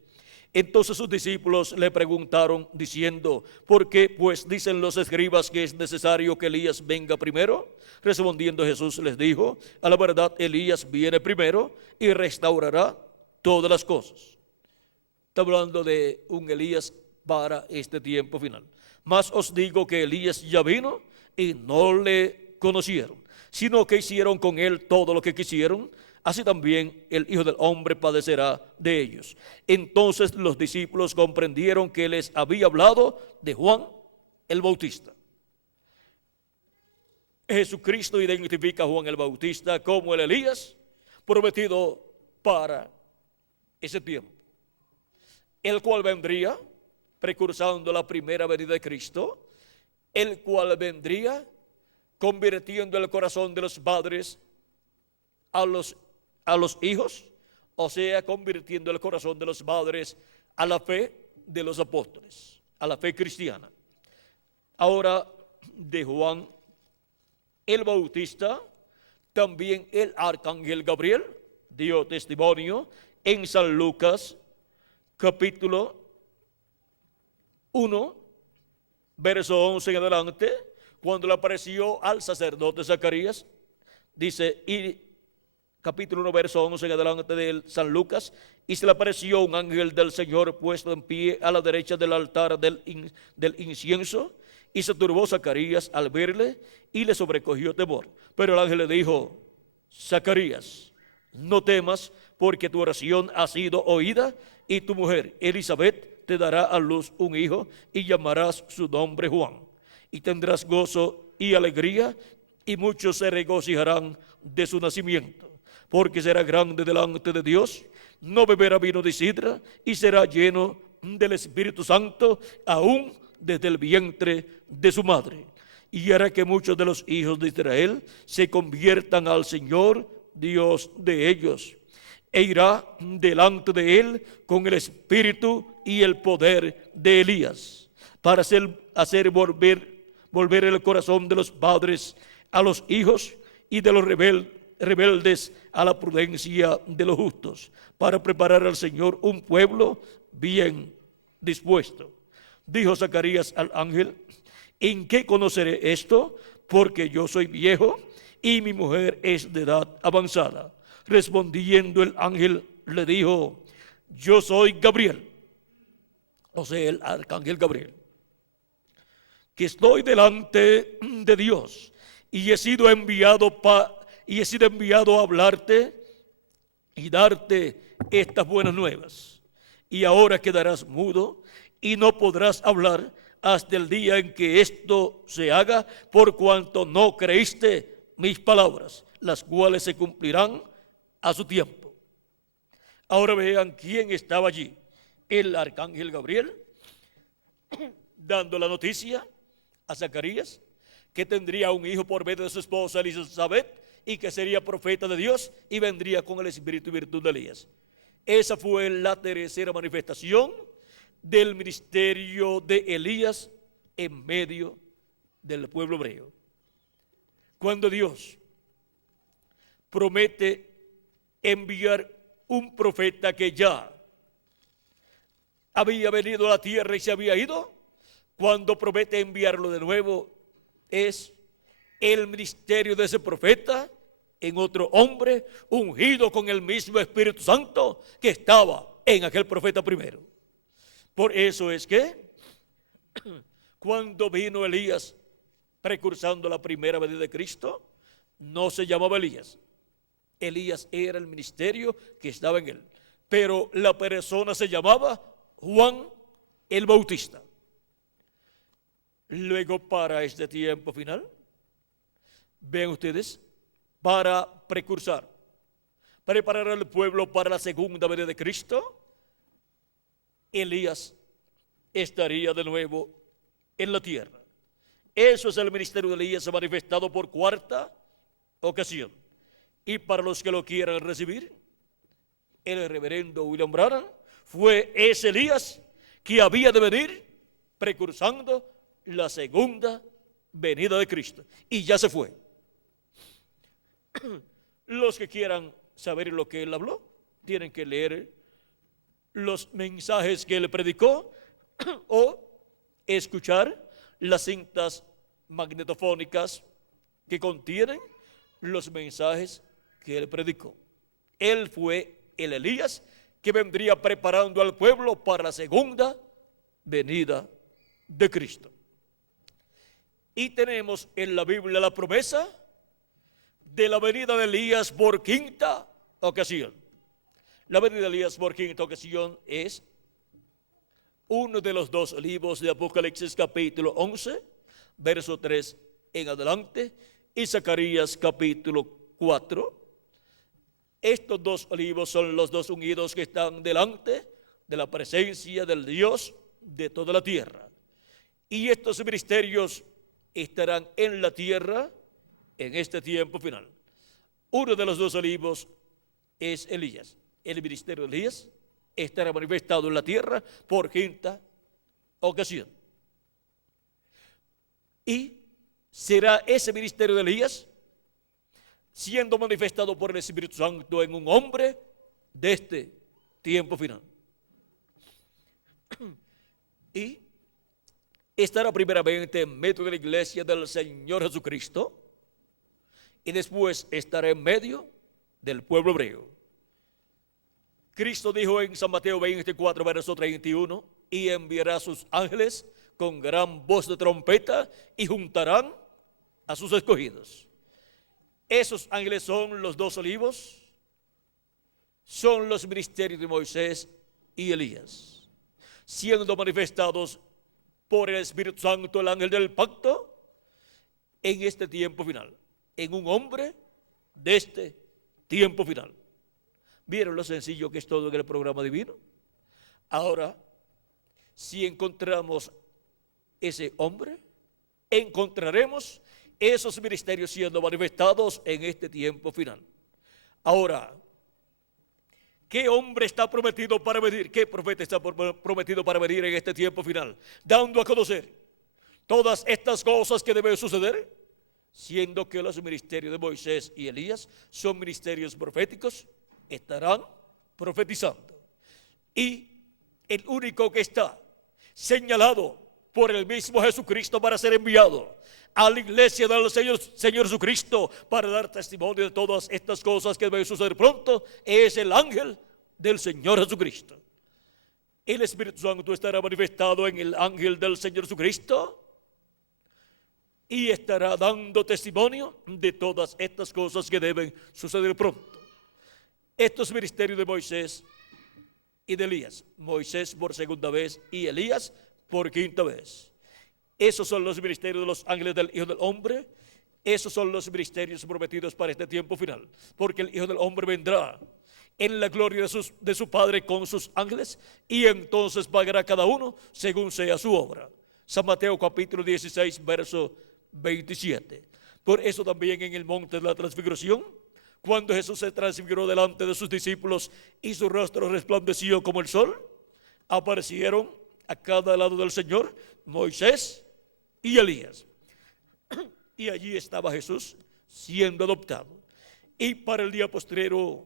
entonces sus discípulos le preguntaron diciendo: ¿por qué pues dicen los escribas que es necesario que Elías venga primero? Respondiendo Jesús les dijo: a la verdad Elías viene primero y restaurará todas las cosas. Está hablando de un Elías para este tiempo final. Mas os digo que Elías ya vino y no le conocieron, sino que hicieron con él todo lo que quisieron. Así también el Hijo del Hombre padecerá de ellos. Entonces los discípulos comprendieron que les había hablado de Juan el Bautista. Jesucristo identifica a Juan el Bautista como el Elías prometido para ese tiempo, el cual vendría precursando la primera venida de Cristo, el cual vendría convirtiendo el corazón de los padres a los hijos, o sea, convirtiendo el corazón de los padres a la fe de los apóstoles, a la fe cristiana. Ahora, de Juan el Bautista, también el arcángel Gabriel dio testimonio en San Lucas, capítulo 1, verso 11 en adelante, cuando le apareció al sacerdote Zacarías. Dice, y capítulo 1, verso 11 en adelante de San Lucas: y se le apareció un ángel del Señor puesto en pie a la derecha del altar del incienso, y se turbó Zacarías al verle, y le sobrecogió temor. Pero el ángel le dijo: Zacarías, no temas, porque tu oración ha sido oída, y tu mujer Elizabeth te dará a luz un hijo, y llamarás su nombre Juan. Y tendrás gozo y alegría, y muchos se regocijarán de su nacimiento, porque será grande delante de Dios. No beberá vino de sidra, y será lleno del Espíritu Santo, aún desde el vientre de su madre. Y hará que muchos de los hijos de Israel se conviertan al Señor, Dios de ellos, e irá delante de él con el espíritu y el poder de Elías, para hacer volver el corazón de los padres a los hijos, y de los rebeldes a la prudencia de los justos, para preparar al Señor un pueblo bien dispuesto. Dijo Zacarías al ángel: ¿en qué conoceré esto? Porque yo soy viejo y mi mujer es de edad avanzada. Respondiendo el ángel le dijo: yo soy Gabriel, o sea, el arcángel Gabriel, que estoy delante de Dios, y he sido enviado a hablarte y darte estas buenas nuevas. Y ahora quedarás mudo y no podrás hablar hasta el día en que esto se haga, por cuanto no creíste mis palabras, las cuales se cumplirán a su tiempo. Ahora vean quién estaba allí: el arcángel Gabriel, dando la noticia a Zacarías que tendría un hijo por medio de su esposa Elizabeth, y que sería profeta de Dios y vendría con el espíritu y virtud de Elías. Esa fue la tercera manifestación del ministerio de Elías en medio del pueblo hebreo. Cuando Dios promete enviar un profeta que ya había venido a la tierra y se había ido, cuando promete enviarlo de nuevo, es el ministerio de ese profeta en otro hombre ungido con el mismo Espíritu Santo que estaba en aquel profeta primero. Por eso es que cuando vino Elías precursando la primera venida de Cristo, no se llamaba Elías. Elías era el ministerio que estaba en él, pero la persona se llamaba Juan el Bautista. Luego, para este tiempo final, ven ustedes, para precursar, preparar al pueblo para la segunda venida de Cristo, Elías estaría de nuevo en la tierra. Eso es el ministerio de Elías manifestado por cuarta ocasión. Y para los que lo quieran recibir, el reverendo William Branham fue ese Elías que había de venir precursando la segunda venida de Cristo. Y ya se fue. Los que quieran saber lo que él habló, tienen que leer los mensajes que él predicó o escuchar las cintas magnetofónicas que contienen los mensajes que él predicó. Él fue el Elías que vendría preparando al pueblo para la segunda venida de Cristo. Y tenemos en la Biblia la promesa de la venida de Elías por quinta ocasión. La venida de Elías por quinta ocasión es uno de los dos libros de Apocalipsis capítulo 11, verso 3 en adelante, y Zacarías capítulo 4. Estos dos libros son los dos unidos que están delante de la presencia del Dios de toda la tierra. Y estos ministerios estarán en la tierra en este tiempo final. Uno de los dos olivos es Elías. El ministerio de Elías estará manifestado en la tierra por quinta ocasión. Y será ese ministerio de Elías siendo manifestado por el Espíritu Santo en un hombre de este tiempo final. Y estará primeramente en medio de la iglesia del Señor Jesucristo y después estará en medio del pueblo hebreo. Cristo dijo en San Mateo 24, verso 31, y enviará a sus ángeles con gran voz de trompeta y juntarán a sus escogidos. Esos ángeles son los dos olivos, son los ministerios de Moisés y Elías, siendo manifestados por el Espíritu Santo, el ángel del pacto, en este tiempo final, en un hombre de este tiempo final. ¿Vieron lo sencillo que es todo en el programa divino? Ahora, si encontramos ese hombre, encontraremos esos ministerios siendo manifestados en este tiempo final. Ahora, ¿qué hombre está prometido para venir? ¿Qué profeta está prometido para venir en este tiempo final? Dando a conocer todas estas cosas que deben suceder, siendo que los ministerios de Moisés y Elías son ministerios proféticos, estarán profetizando. Y el único que está señalado por el mismo Jesucristo para ser enviado a la iglesia del Señor Jesucristo para dar testimonio de todas estas cosas que deben suceder pronto es el ángel del Señor Jesucristo. El Espíritu Santo estará manifestado en el ángel del Señor Jesucristo y estará dando testimonio de todas estas cosas que deben suceder pronto. Estos ministerios de Moisés y de Elías, Moisés por segunda vez y Elías por quinta vez. Esos son los ministerios de los ángeles del Hijo del Hombre. Esos son los ministerios prometidos para este tiempo final. Porque el Hijo del Hombre vendrá en la gloria de su Padre con sus ángeles y entonces pagará cada uno según sea su obra. San Mateo capítulo 16, verso 27. Por eso también en el monte de la transfiguración, cuando Jesús se transfiguró delante de sus discípulos y su rostro resplandeció como el sol, aparecieron a cada lado del Señor Moisés y Elías. Y allí estaba Jesús siendo adoptado. Y para el día postrero,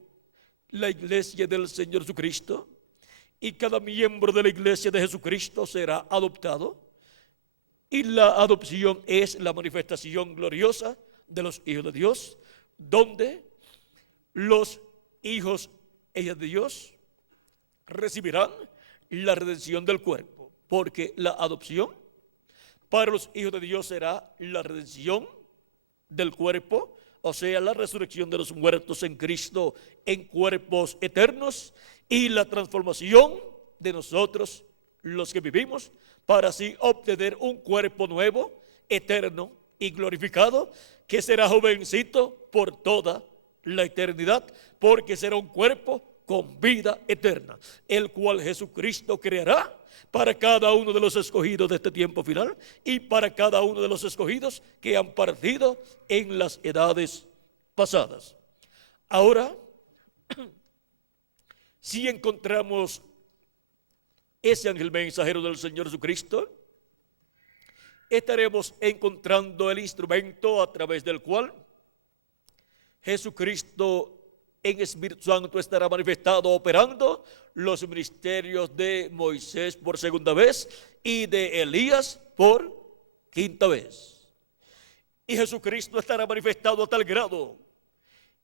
la iglesia del Señor Jesucristo y cada miembro de la iglesia de Jesucristo será adoptado. Y la adopción es la manifestación gloriosa de los hijos de Dios, donde los hijos de Dios recibirán la redención del cuerpo, porque la adopción para los hijos de Dios será la redención del cuerpo, o sea, la resurrección de los muertos en Cristo en cuerpos eternos y la transformación de nosotros, los que vivimos, para así obtener un cuerpo nuevo, eterno y glorificado, que será jovencito por toda la eternidad, porque será un cuerpo con vida eterna, el cual Jesucristo creará para cada uno de los escogidos de este tiempo final y para cada uno de los escogidos que han partido en las edades pasadas. Ahora, si encontramos ese ángel mensajero del Señor Jesucristo, estaremos encontrando el instrumento a través del cual Jesucristo en Espíritu Santo estará manifestado, operando los ministerios de Moisés por segunda vez y de Elías por quinta vez. Y Jesucristo estará manifestado a tal grado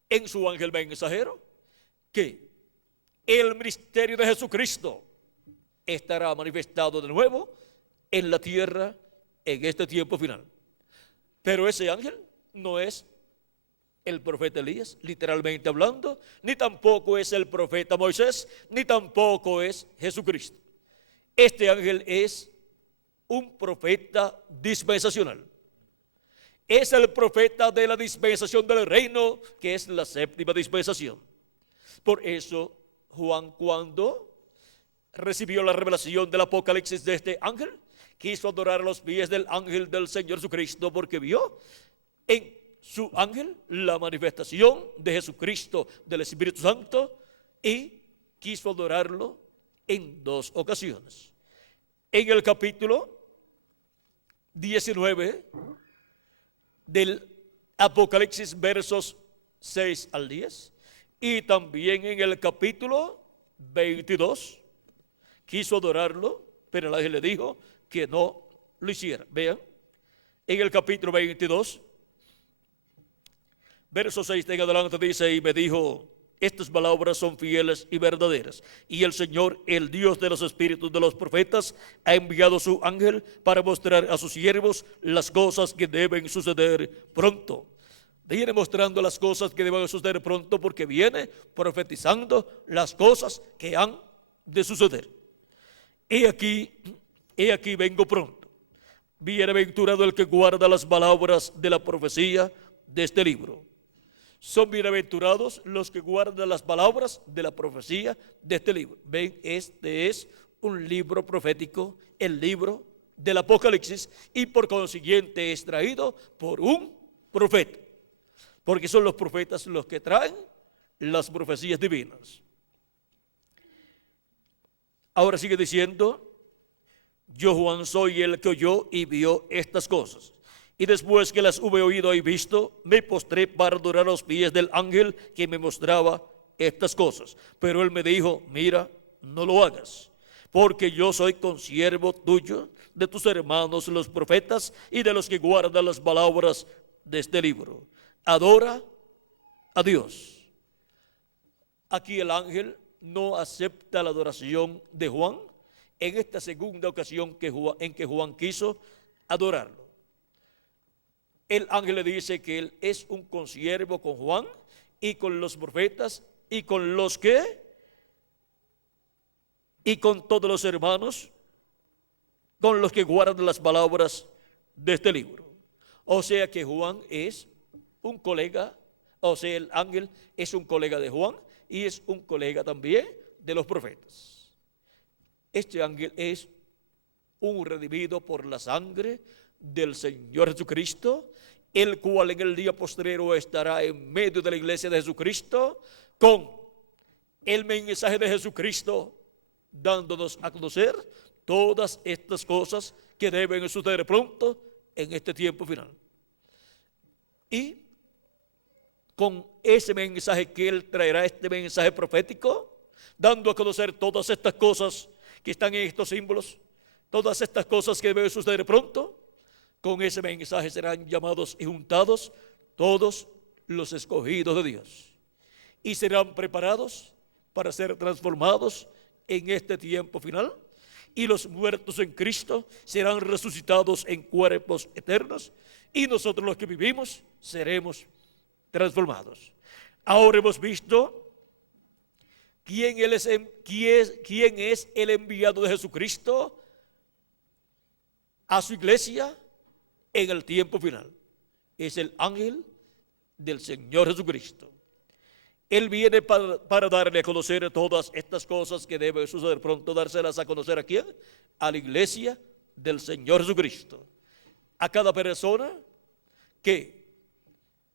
en su ángel mensajero que el ministerio de Jesucristo estará manifestado de nuevo en la tierra en este tiempo final. Pero ese ángel no es el profeta Elías, literalmente hablando, ni tampoco es el profeta Moisés, ni tampoco es Jesucristo. Este ángel es un profeta dispensacional. Es el profeta de la dispensación del reino, que es la séptima dispensación. Por eso Juan, cuando recibió la revelación del Apocalipsis de este ángel, quiso adorar a los pies del ángel del Señor Jesucristo, porque vio en su ángel la manifestación de Jesucristo, del Espíritu Santo, y quiso adorarlo en dos ocasiones. En el capítulo 19 del Apocalipsis, versos 6 al 10, y también en el capítulo 22, quiso adorarlo, pero el ángel le dijo que no lo hiciera. Vean, en el capítulo 22, verso 6 en adelante dice: y me dijo, estas palabras son fieles y verdaderas, y el Señor, el Dios de los espíritus de los profetas, ha enviado su ángel para mostrar a sus siervos las cosas que deben suceder pronto. Viene mostrando las cosas que deben suceder pronto, porque viene profetizando las cosas que han de suceder. He aquí vengo pronto. Bienaventurado el que guarda las palabras de la profecía de este libro. Son bienaventurados los que guardan las palabras de la profecía de este libro. Ven, este es un libro profético, el libro del Apocalipsis, y por consiguiente es traído por un profeta, porque son los profetas los que traen las profecías divinas. Ahora sigue diciendo: yo, Juan, soy el que oyó y vio estas cosas. Y después que las hube oído y visto, me postré para adorar a los pies del ángel que me mostraba estas cosas. Pero él me dijo: mira, no lo hagas, porque yo soy consiervo tuyo, de tus hermanos los profetas y de los que guardan las palabras de este libro. Adora a Dios. Aquí el ángel no acepta la adoración de Juan en esta segunda ocasión en que Juan quiso adorarlo. El ángel le dice que él es un consiervo con Juan y con los profetas y con los que y con todos los hermanos con los que guardan las palabras de este libro. O sea que Juan es un colega, o sea, el ángel es un colega de Juan y es un colega también de los profetas. Este ángel es un redimido por la sangre del Señor Jesucristo, el cual en el día postrero estará en medio de la iglesia de Jesucristo con el mensaje de Jesucristo, dándonos a conocer todas estas cosas que deben suceder pronto en este tiempo final. Y con ese mensaje que él traerá, este mensaje profético, dando a conocer todas estas cosas que están en estos símbolos, todas estas cosas que deben suceder pronto, con ese mensaje serán llamados y juntados todos los escogidos de Dios, y serán preparados para ser transformados en este tiempo final, y los muertos en Cristo serán resucitados en cuerpos eternos, y nosotros los que vivimos seremos transformados. Ahora hemos visto quién es el enviado de Jesucristo a su iglesia en el tiempo final. Es el ángel del Señor Jesucristo. Él viene para darle a conocer todas estas cosas que deben suceder pronto, dárselas a conocer. ¿A quién? A la iglesia del Señor Jesucristo. A cada persona que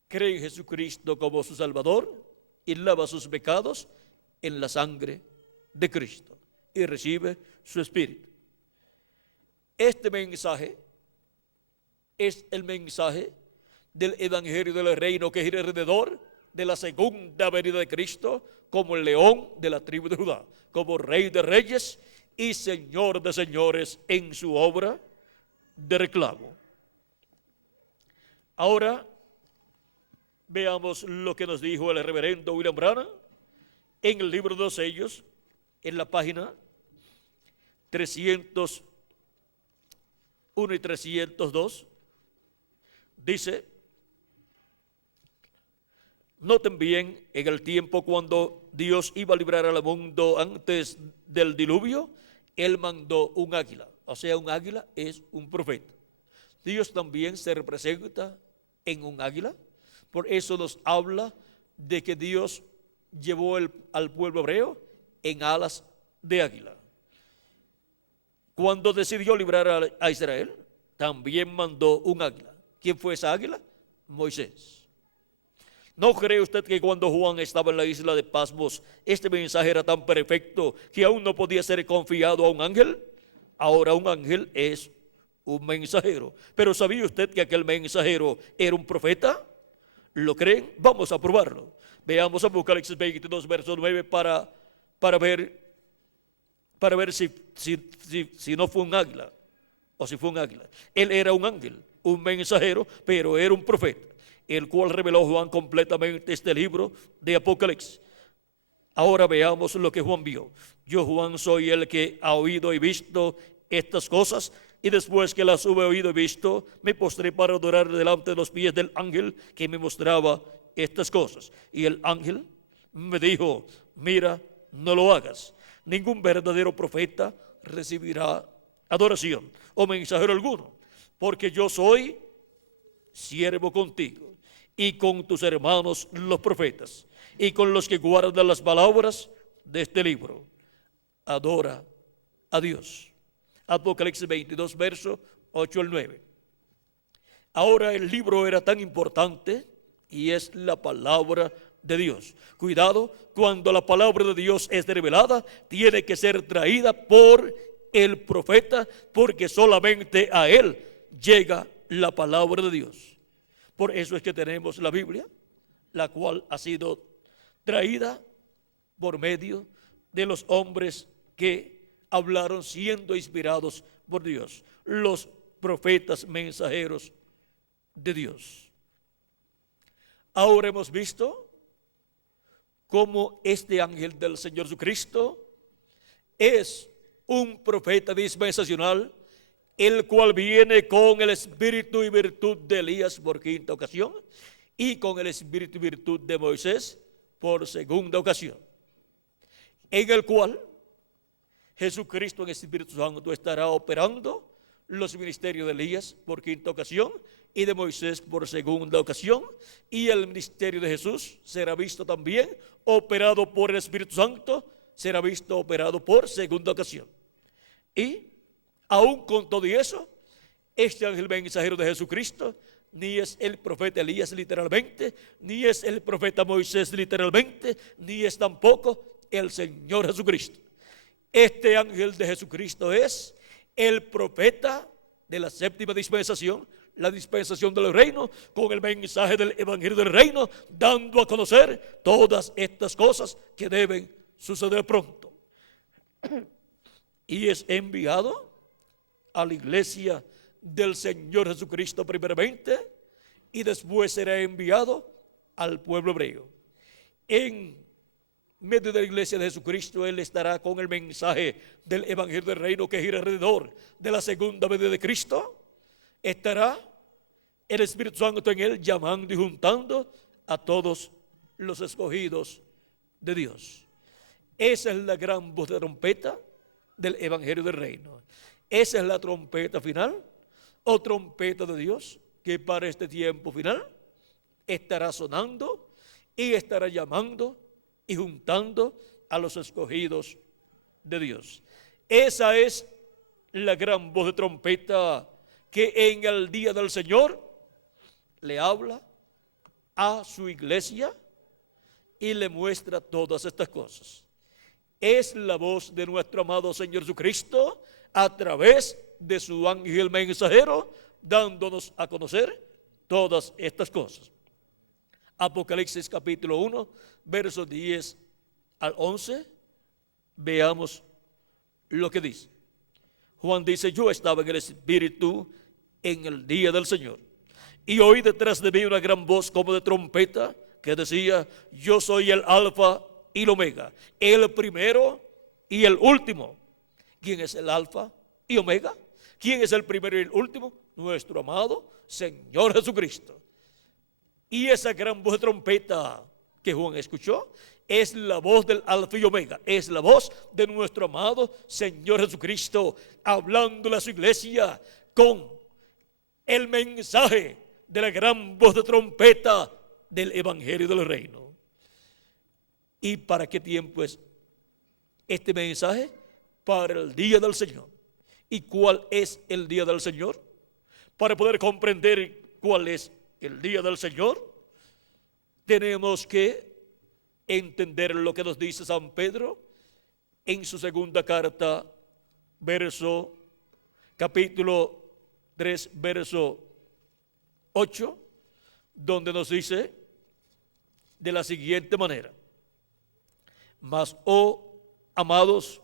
cree en Jesucristo como su Salvador y lava sus pecados en la sangre de Cristo y recibe su Espíritu. Este mensaje es el mensaje del Evangelio del Reino que gira alrededor de la segunda venida de Cristo como el león de la tribu de Judá, como Rey de reyes y Señor de señores en su obra de reclamo. Ahora veamos lo que nos dijo el reverendo William Branham en el libro de los sellos, en la página 301 y 302. Dice: noten bien, en el tiempo cuando Dios iba a librar al mundo antes del diluvio, Él mandó un águila. O sea, un águila es un profeta. Dios también se representa en un águila. Por eso nos habla de que Dios llevó al pueblo hebreo en alas de águila. Cuando decidió librar a Israel, también mandó un águila. ¿Quién fue esa águila? Moisés. ¿No cree usted que cuando Juan estaba en la isla de Pasmos, este mensaje era tan perfecto que aún no podía ser confiado a un ángel? Ahora un ángel es un mensajero. Pero ¿sabía usted que aquel mensajero era un profeta? ¿Lo creen? Vamos a probarlo. Veamos Apocalipsis 22, verso 9 para ver si no fue un águila o si fue un águila. Él era un ángel, un mensajero, pero era un profeta, el cual reveló Juan completamente este libro de Apocalipsis. Ahora veamos lo que Juan vio. Yo, Juan, soy el que ha oído y visto estas cosas, y después que las hube oído y visto, me postré para adorar delante de los pies del ángel que me mostraba estas cosas. Y el ángel me dijo: mira, no lo hagas. Ningún verdadero profeta recibirá adoración o mensajero alguno, porque yo soy siervo contigo y con tus hermanos los profetas y con los que guardan las palabras de este libro. Adora a Dios. Apocalipsis 22, verso 8 al 9. Ahora el libro era tan importante y es la palabra de Dios. Cuidado, cuando la palabra de Dios es revelada, tiene que ser traída por el profeta, porque solamente a él llega la palabra de Dios. Por eso es que tenemos la Biblia, la cual ha sido traída por medio de los hombres que hablaron siendo inspirados por Dios, los profetas mensajeros de Dios. Ahora hemos visto cómo este ángel del Señor Jesucristo es un profeta dispensacional, el cual viene con el espíritu y virtud de Elías por quinta ocasión y con el espíritu y virtud de Moisés por segunda ocasión, en el cual Jesucristo en el Espíritu Santo estará operando los ministerios de Elías por quinta ocasión y de Moisés por segunda ocasión, y el ministerio de Jesús será visto también operado por el Espíritu Santo, será visto operado por segunda ocasión. Y aún con todo y eso, este ángel mensajero de Jesucristo ni es el profeta Elías literalmente, ni es el profeta Moisés literalmente, ni es tampoco el Señor Jesucristo. Este ángel de Jesucristo es el profeta de la séptima dispensación, la dispensación del reino, con el mensaje del evangelio del reino, dando a conocer todas estas cosas que deben suceder pronto. Y es enviado a la iglesia del Señor Jesucristo primeramente, y después será enviado al pueblo hebreo. En medio de la iglesia de Jesucristo, Él estará con el mensaje del evangelio del reino que gira alrededor de la segunda venida de Cristo. Estará el Espíritu Santo en Él, llamando y juntando a todos los escogidos de Dios. Esa es la gran voz de trompeta del evangelio del reino. Esa es la trompeta final, o trompeta de Dios, que para este tiempo final estará sonando y estará llamando y juntando a los escogidos de Dios. Esa es la gran voz de trompeta que en el día del Señor le habla a su iglesia y le muestra todas estas cosas. Es la voz de nuestro amado Señor Jesucristo a través de su ángel mensajero, dándonos a conocer todas estas cosas. Apocalipsis capítulo 1, versos 10 al 11. Veamos lo que dice. Juan dice: yo estaba en el Espíritu en el día del Señor, y oí detrás de mí una gran voz como de trompeta que decía: yo soy el Alfa y el Omega, el primero y el último. ¿Quién es el Alfa y Omega? ¿Quién es el primero y el último? Nuestro amado Señor Jesucristo. Y esa gran voz de trompeta que Juan escuchó es la voz del Alfa y Omega, es la voz de nuestro amado Señor Jesucristo, hablándole a su iglesia con el mensaje de la gran voz de trompeta del Evangelio del Reino. ¿Y para qué tiempo es este mensaje? Para el día del Señor. ¿Y cuál es el día del Señor? Para poder comprender cuál es el día del Señor, tenemos que entender lo que nos dice San Pedro en su segunda carta, capítulo 3, verso 8, donde nos dice de la siguiente manera: mas, oh amados,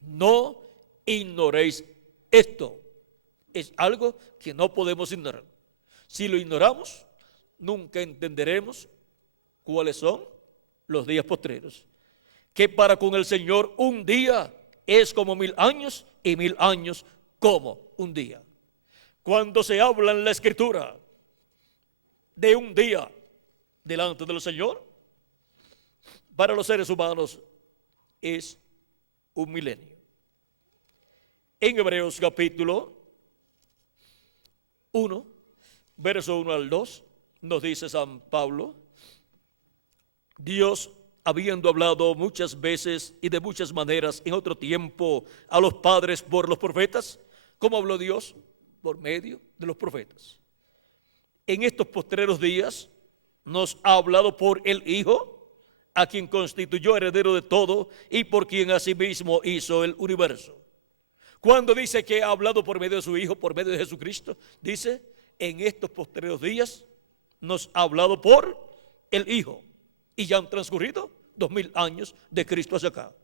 no ignoréis esto. Es algo que no podemos ignorar. Si lo ignoramos, nunca entenderemos cuáles son los días postreros. Que para con el Señor un día es como 1000 años, y 1000 años como un día. Cuando se habla en la Escritura de un día delante del Señor, para los seres humanos es un milenio. En Hebreos capítulo 1, verso 1 al 2, nos dice San Pablo: Dios, habiendo hablado muchas veces y de muchas maneras en otro tiempo a los padres por los profetas, ¿cómo habló Dios? Por medio de los profetas. En estos postreros días nos ha hablado por el Hijo, a quien constituyó heredero de todo y por quien asimismo hizo el universo. Cuando dice que ha hablado por medio de su Hijo, por medio de Jesucristo, dice: en estos postreros días nos ha hablado por el Hijo. Y ya han transcurrido 2000 años de Cristo hacia acá.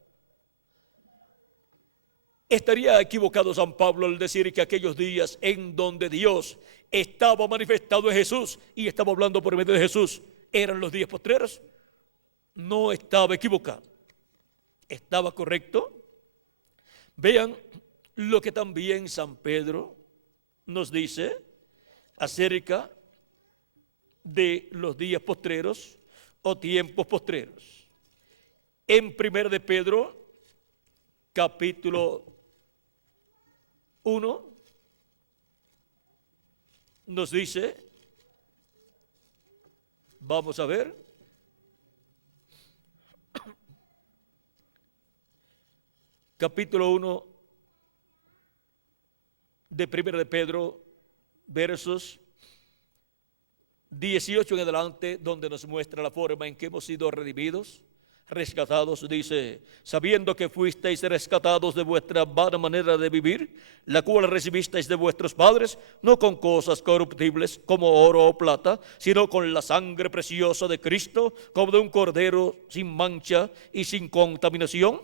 Estaría equivocado San Pablo al decir que aquellos días en donde Dios estaba manifestado en Jesús y estaba hablando por medio de Jesús eran los días postreros. No estaba equivocado, estaba correcto. Vean lo que también San Pedro nos dice acerca de los días postreros o tiempos postreros. En 1 de Pedro capítulo 1 nos dice, vamos a ver, capítulo 1 de 1 de Pedro, versos 18 en adelante, donde nos muestra la forma en que hemos sido redimidos, rescatados. Dice: sabiendo que fuisteis rescatados de vuestra vana manera de vivir, la cual recibisteis de vuestros padres, no con cosas corruptibles como oro o plata, sino con la sangre preciosa de Cristo, como de un cordero sin mancha y sin contaminación,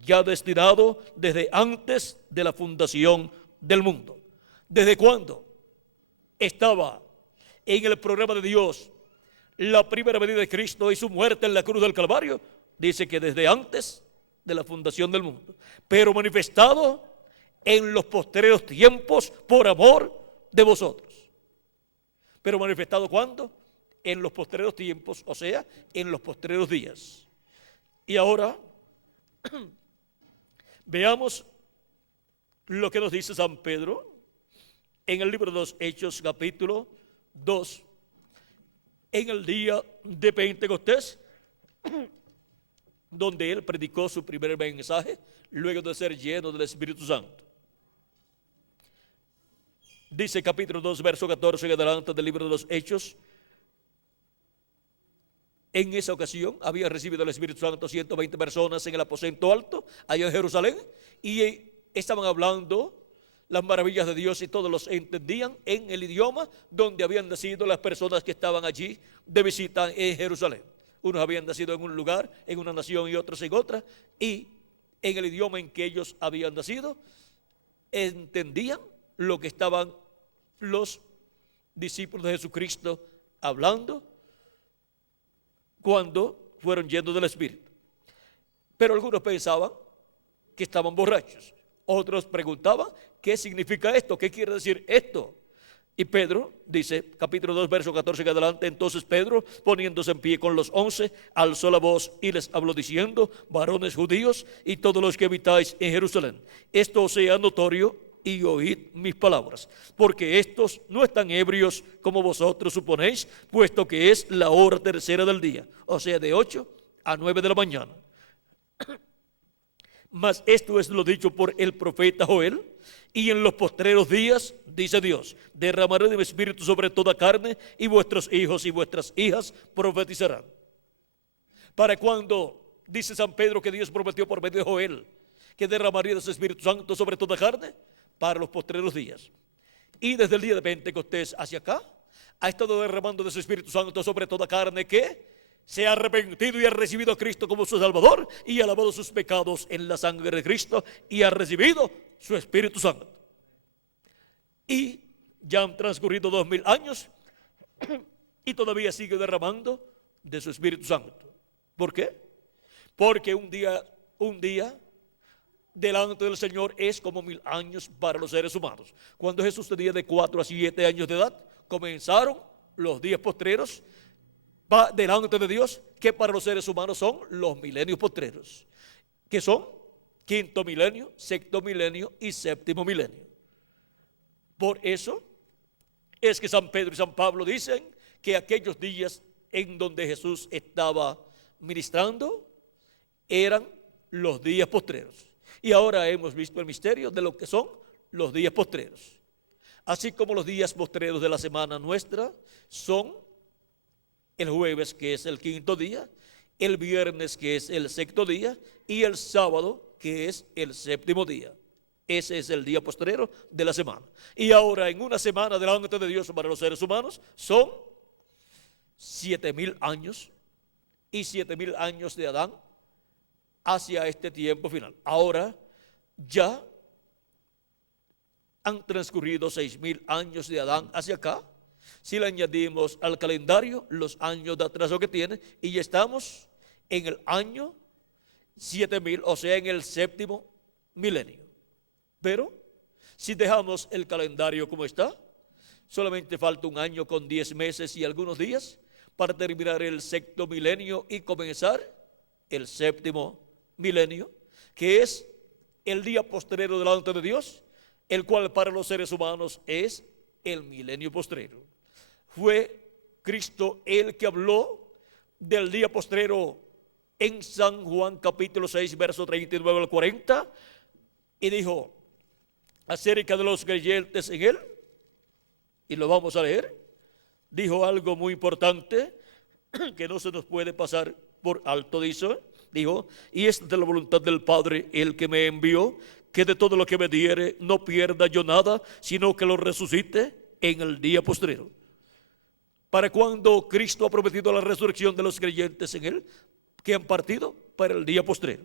ya destinado desde antes de la fundación del mundo. ¿Desde cuándo estaba en el programa de Dios la primera venida de Cristo y su muerte en la cruz del Calvario? Dice que desde antes de la fundación del mundo, pero manifestado en los postreros tiempos por amor de vosotros. Pero manifestado ¿cuándo? En los postreros tiempos, o sea, en los postreros días. Y ahora veamos lo que nos dice San Pedro en el libro de los Hechos, capítulo 2, en el día de Pentecostés, donde él predicó su primer mensaje luego de ser lleno del Espíritu Santo. Dice capítulo 2, verso 14 en adelante del libro de los Hechos: en esa ocasión había recibido el Espíritu Santo 120 personas en el aposento alto allá en Jerusalén, y estaban hablando las maravillas de Dios y todos los entendían en el idioma donde habían nacido las personas que estaban allí de visita en Jerusalén. Unos habían nacido en un lugar, en una nación, y otros en otra, y en el idioma en que ellos habían nacido entendían lo que estaban los discípulos de Jesucristo hablando cuando fueron llenos del Espíritu. Pero algunos pensaban que estaban borrachos. Otros preguntaban, ¿qué significa esto? ¿Qué quiere decir esto? Y Pedro dice, capítulo 2, verso 14 en adelante: entonces Pedro, poniéndose en pie con los 11, alzó la voz y les habló diciendo: varones judíos y todos los que habitáis en Jerusalén, esto os sea notorio y oíd mis palabras, porque estos no están ebrios como vosotros suponéis, puesto que es la hora tercera del día, o sea, de 8 a 9 de la mañana. Mas esto es lo dicho por el profeta Joel: y en los postreros días, dice Dios, derramaré de mi espíritu sobre toda carne, y vuestros hijos y vuestras hijas profetizarán. Para cuando dice San Pedro que Dios prometió por medio de Joel que derramaría de su Espíritu Santo sobre toda carne, para los postreros días. Y desde el día de Pentecostés hacia acá, ha estado derramando de su Espíritu Santo sobre toda carne que se ha arrepentido y ha recibido a Cristo como su Salvador, y ha lavado sus pecados en la sangre de Cristo, y ha recibido su Espíritu Santo. Y ya han transcurrido 2000 años y todavía sigue derramando de su Espíritu Santo. ¿Por qué? Porque un día delante del Señor es como 1000 años para los seres humanos. Cuando Jesús tenía de 4 a 7 años de edad, comenzaron los días postreros delante de Dios, que para los seres humanos son los milenios postreros, que son quinto milenio, sexto milenio y séptimo milenio. Por eso es que San Pedro y San Pablo dicen que aquellos días en donde Jesús estaba ministrando eran los días postreros. Y ahora hemos visto el misterio de lo que son los días postreros. Así como los días postreros de la semana nuestra son el jueves, que es el quinto día, el viernes, que es el sexto día, y el sábado, que es el séptimo día. Ese es el día postrero de la semana. Y ahora, en una semana delante de Dios para los seres humanos, son 7000 años y 7000 años de Adán hacia este tiempo final. Ahora ya han transcurrido 6000 años de Adán hacia acá. Si le añadimos al calendario los años de atraso que tiene, y ya estamos en el año 7000, o sea, en el séptimo milenio. Pero si dejamos el calendario como está, solamente falta un año con 10 meses y algunos días para terminar el sexto milenio y comenzar el séptimo milenio, que es el día postrero delante de Dios, el cual para los seres humanos es el milenio postrero. Fue Cristo el que habló del día postrero en San Juan capítulo 6, verso 39 al 40, y dijo acerca de los creyentes en él, y lo vamos a leer. Dijo algo muy importante que no se nos puede pasar por alto. Dijo: y esta es la voluntad del Padre, el que me envió, que de todo lo que me diere no pierda yo nada, sino que lo resucite en el día postrero. ¿Para cuando Cristo ha prometido la resurrección de los creyentes en él, que han partido? Para el día postrero.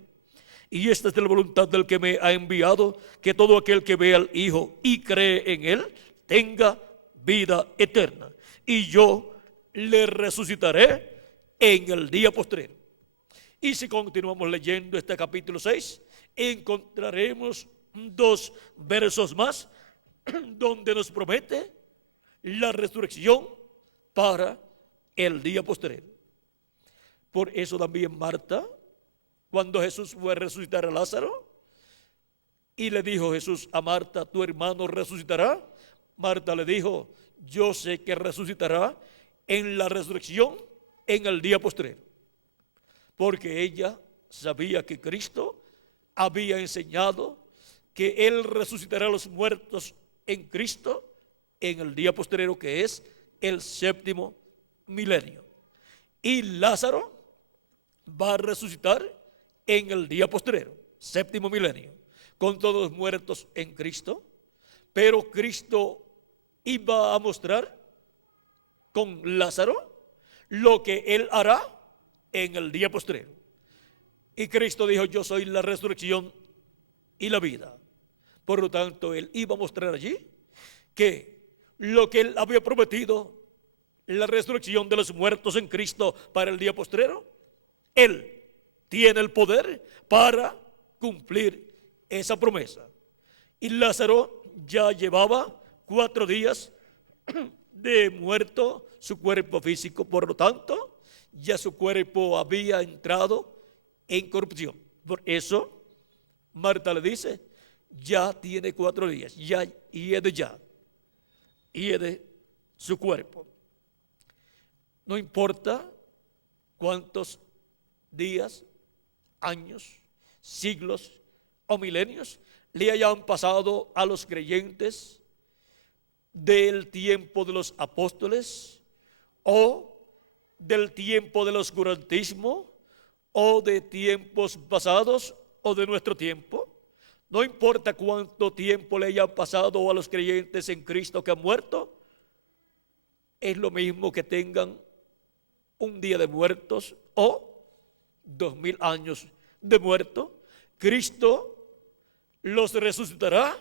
Y esta es la voluntad del que me ha enviado, que todo aquel que ve al Hijo y cree en él tenga vida eterna, y yo le resucitaré en el día postrero. Y si continuamos leyendo este capítulo 6, encontraremos 2 versos más donde nos promete la resurrección para el día postrero. Por eso también Marta, cuando Jesús fue a resucitar a Lázaro, y le dijo Jesús a Marta: tu hermano resucitará. Marta le dijo: yo sé que resucitará en la resurrección en el día postrero, porque ella sabía que Cristo había enseñado que Él resucitará a los muertos en Cristo en el día postrero, que es el séptimo milenio. Y Lázaro va a resucitar en el día postrero, séptimo milenio, con todos muertos en Cristo, Pero Cristo iba a mostrar con Lázaro lo que él hará en el día postrero. Y Cristo dijo: yo soy la resurrección y la vida. Por lo tanto, él iba a mostrar allí que lo que él había prometido, la resurrección de los muertos en Cristo para el día postrero, él tiene el poder para cumplir esa promesa. Y Lázaro ya llevaba 4 días de muerto su cuerpo físico, por lo tanto, ya su cuerpo había entrado en corrupción. Por eso, Marta le dice: ya tiene 4 días, ya hiede su cuerpo. No importa cuántos días, años, siglos o milenios le hayan pasado a los creyentes del tiempo de los apóstoles, o del tiempo del oscurantismo, o de tiempos pasados, o de nuestro tiempo. No importa cuánto tiempo le haya pasado a los creyentes en Cristo que han muerto, es lo mismo que tengan un día de muertos o 2000 años de muerto. Cristo los resucitará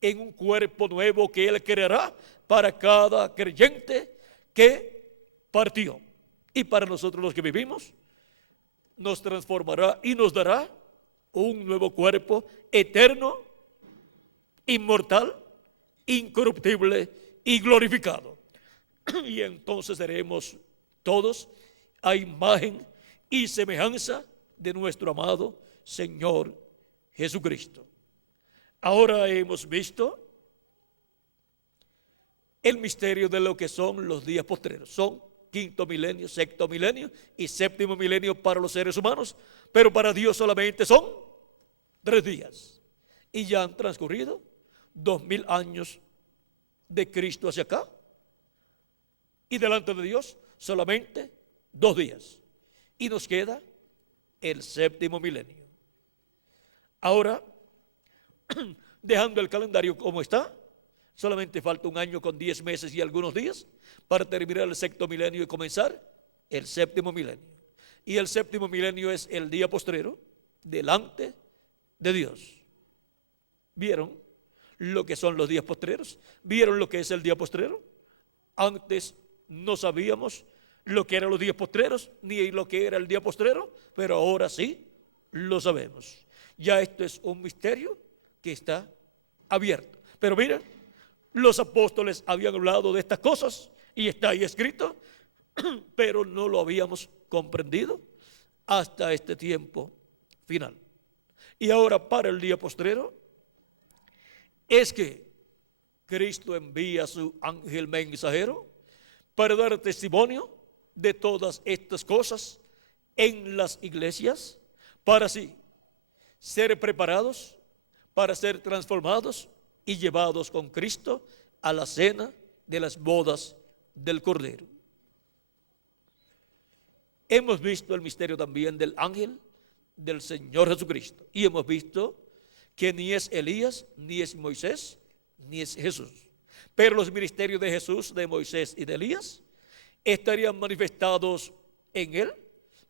en un cuerpo nuevo que Él creará para cada creyente que partió. Y para nosotros los que vivimos, nos transformará y nos dará un nuevo cuerpo eterno, inmortal, incorruptible y glorificado. Y entonces seremos todos a imagen y semejanza de nuestro amado Señor Jesucristo. Ahora hemos visto el misterio de lo que son los días postreros. Son 5º milenio, 6º milenio y 7º milenio para los seres humanos, pero para Dios solamente son 3 días. Y ya han transcurrido 2000 años de Cristo hacia acá, y delante de Dios solamente 2 días. Y nos queda el 7º milenio. Ahora, dejando el calendario como está, solamente falta 1 año con 10 meses y algunos días para terminar el 6º milenio y comenzar el 7º milenio. Y el 7º milenio es el día postrero delante de Dios. ¿Vieron lo que son los días postreros? ¿Vieron lo que es el día postrero? Antes no sabíamos lo que eran los días postreros ni lo que era el día postrero, pero ahora sí lo sabemos. Ya esto es un misterio que está abierto. Pero miren, los apóstoles habían hablado de estas cosas y está ahí escrito, pero no lo habíamos comprendido hasta este tiempo final. Y ahora, para el día postrero, es que Cristo envía a su ángel mensajero para dar testimonio de todas estas cosas en las iglesias, para así ser preparados para ser transformados y llevados con Cristo a la cena de las bodas del Cordero. Hemos visto el misterio también del ángel del Señor Jesucristo, y hemos visto que ni es Elías, ni es Moisés, ni es Jesús. Pero los ministerios de Jesús, de Moisés y de Elías estarían manifestados en él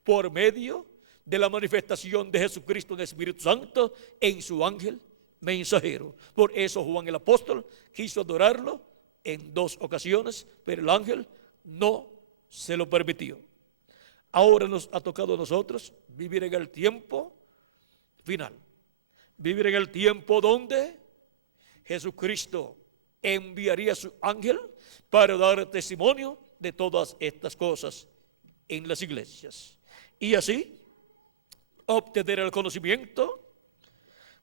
por medio de la manifestación de Jesucristo en el Espíritu Santo en su ángel mensajero. Por eso Juan el apóstol quiso adorarlo en 2 ocasiones, pero el ángel no se lo permitió. Ahora nos ha tocado a nosotros vivir en el tiempo final, vivir en el tiempo donde Jesucristo enviaría a su ángel para dar testimonio de todas estas cosas en las iglesias, y así obtener el conocimiento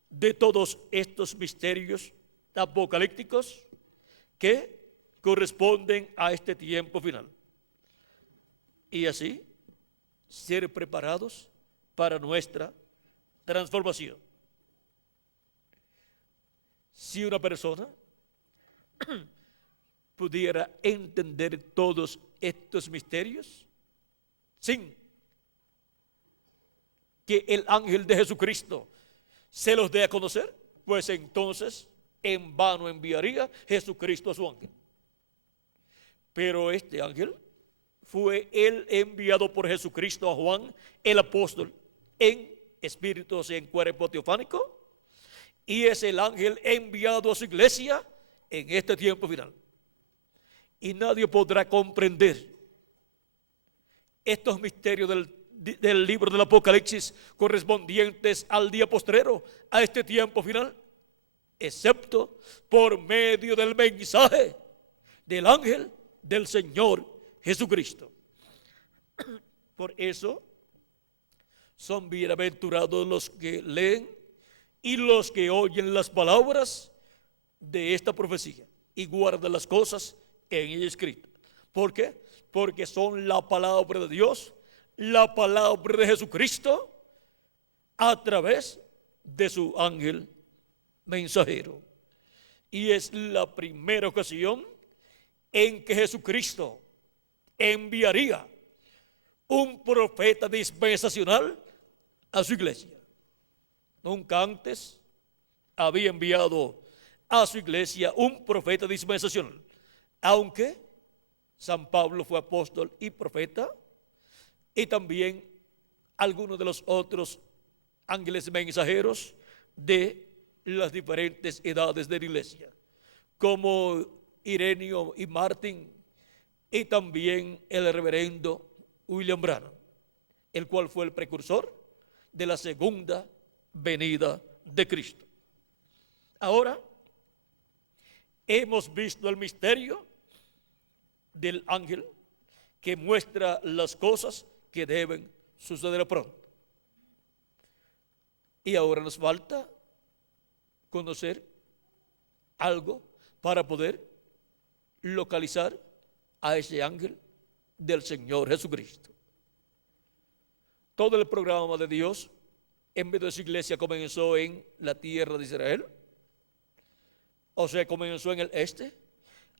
de todos estos misterios apocalípticos que corresponden a este tiempo final, y así ser preparados para nuestra transformación. Si una persona pudiera entender todos estos misterios sin que el ángel de Jesucristo se los dé a conocer, pues entonces en vano enviaría Jesucristo a su ángel. Pero este ángel fue el enviado por Jesucristo a Juan, el apóstol, en espíritu, o sea, en cuerpo teofánico, y es el ángel enviado a su iglesia en este tiempo final. Y nadie podrá comprender estos misterios del libro del Apocalipsis correspondientes al día postrero, a este tiempo final, excepto por medio del mensaje del ángel del Señor Jesucristo. Por eso son bienaventurados los que leen y los que oyen las palabras de esta profecía y guardan las cosas en ella escritas. ¿Por qué? Porque son la palabra de Dios, la palabra de Jesucristo, a través de su ángel mensajero. Y es la primera ocasión en que Jesucristo enviaría un profeta dispensacional a su iglesia. Nunca antes había enviado a su iglesia un profeta dispensacional, aunque San Pablo fue apóstol y profeta, y también algunos de los otros ángeles mensajeros de las diferentes edades de la iglesia, como Ireneo y Martín, y también el reverendo William Branham, el cual fue el precursor de la segunda venida de Cristo. Ahora hemos visto el misterio del ángel que muestra las cosas que deben suceder pronto. Y ahora nos falta conocer algo para poder localizar a ese ángel del Señor Jesucristo. Todo el programa de Dios en medio de su iglesia comenzó en la tierra de Israel, o sea, comenzó en el este,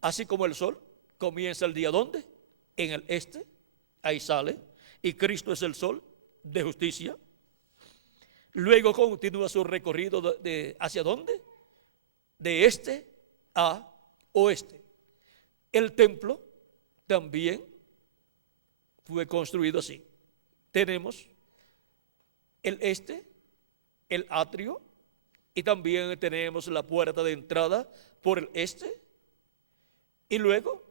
así como el sol comienza el día ¿dónde? En el este, ahí sale, y Cristo es el sol de justicia. Luego continúa su recorrido ¿hacia dónde? De este a oeste. El templo también fue construido así. Tenemos el este, el atrio, y también tenemos la puerta de entrada por el este. Y luego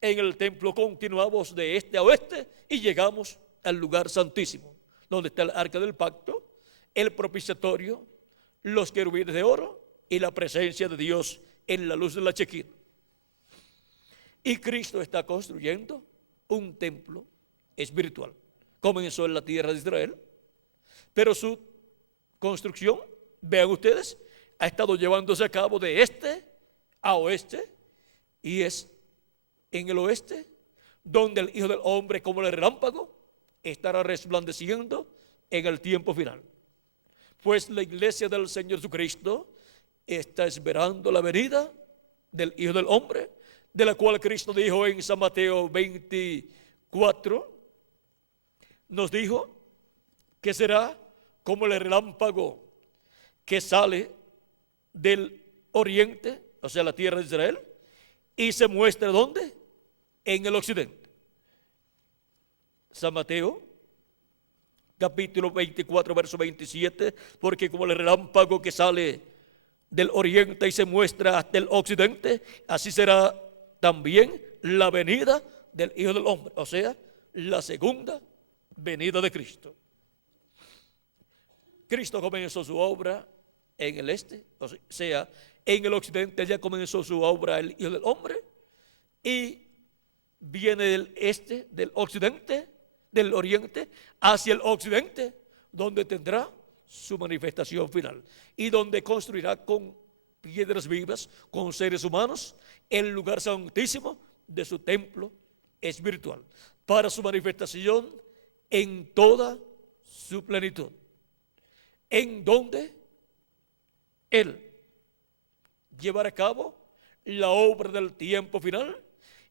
en el templo continuamos de este a oeste y llegamos al lugar santísimo, donde está el arca del pacto, el propiciatorio, los querubines de oro y la presencia de Dios en la luz de la chequina. Y Cristo está construyendo un templo espiritual. Comenzó en la tierra de Israel, pero su construcción, vean ustedes, ha estado llevándose a cabo de este a oeste, y es en el oeste donde el Hijo del Hombre, como el relámpago, estará resplandeciendo en el tiempo final. Pues la iglesia del Señor Jesucristo está esperando la venida del Hijo del Hombre, de la cual Cristo dijo en San Mateo 24, nos dijo que será como el relámpago que sale del oriente, o sea, la tierra de Israel, y se muestra ¿dónde? En el occidente. San Mateo capítulo 24, verso 27, porque como el relámpago que sale del oriente y se muestra hasta el occidente, así será también la venida del Hijo del Hombre, o sea, la segunda venida de Cristo. Cristo comenzó su obra en el este, o sea, en el occidente ya comenzó su obra el Hijo del Hombre, y viene del este, del occidente, del oriente, hacia el occidente, donde tendrá su manifestación final y donde construirá con piedras vivas, con seres humanos, el lugar santísimo de su templo espiritual, para su manifestación en toda su plenitud, en donde Él llevará a cabo la obra del tiempo final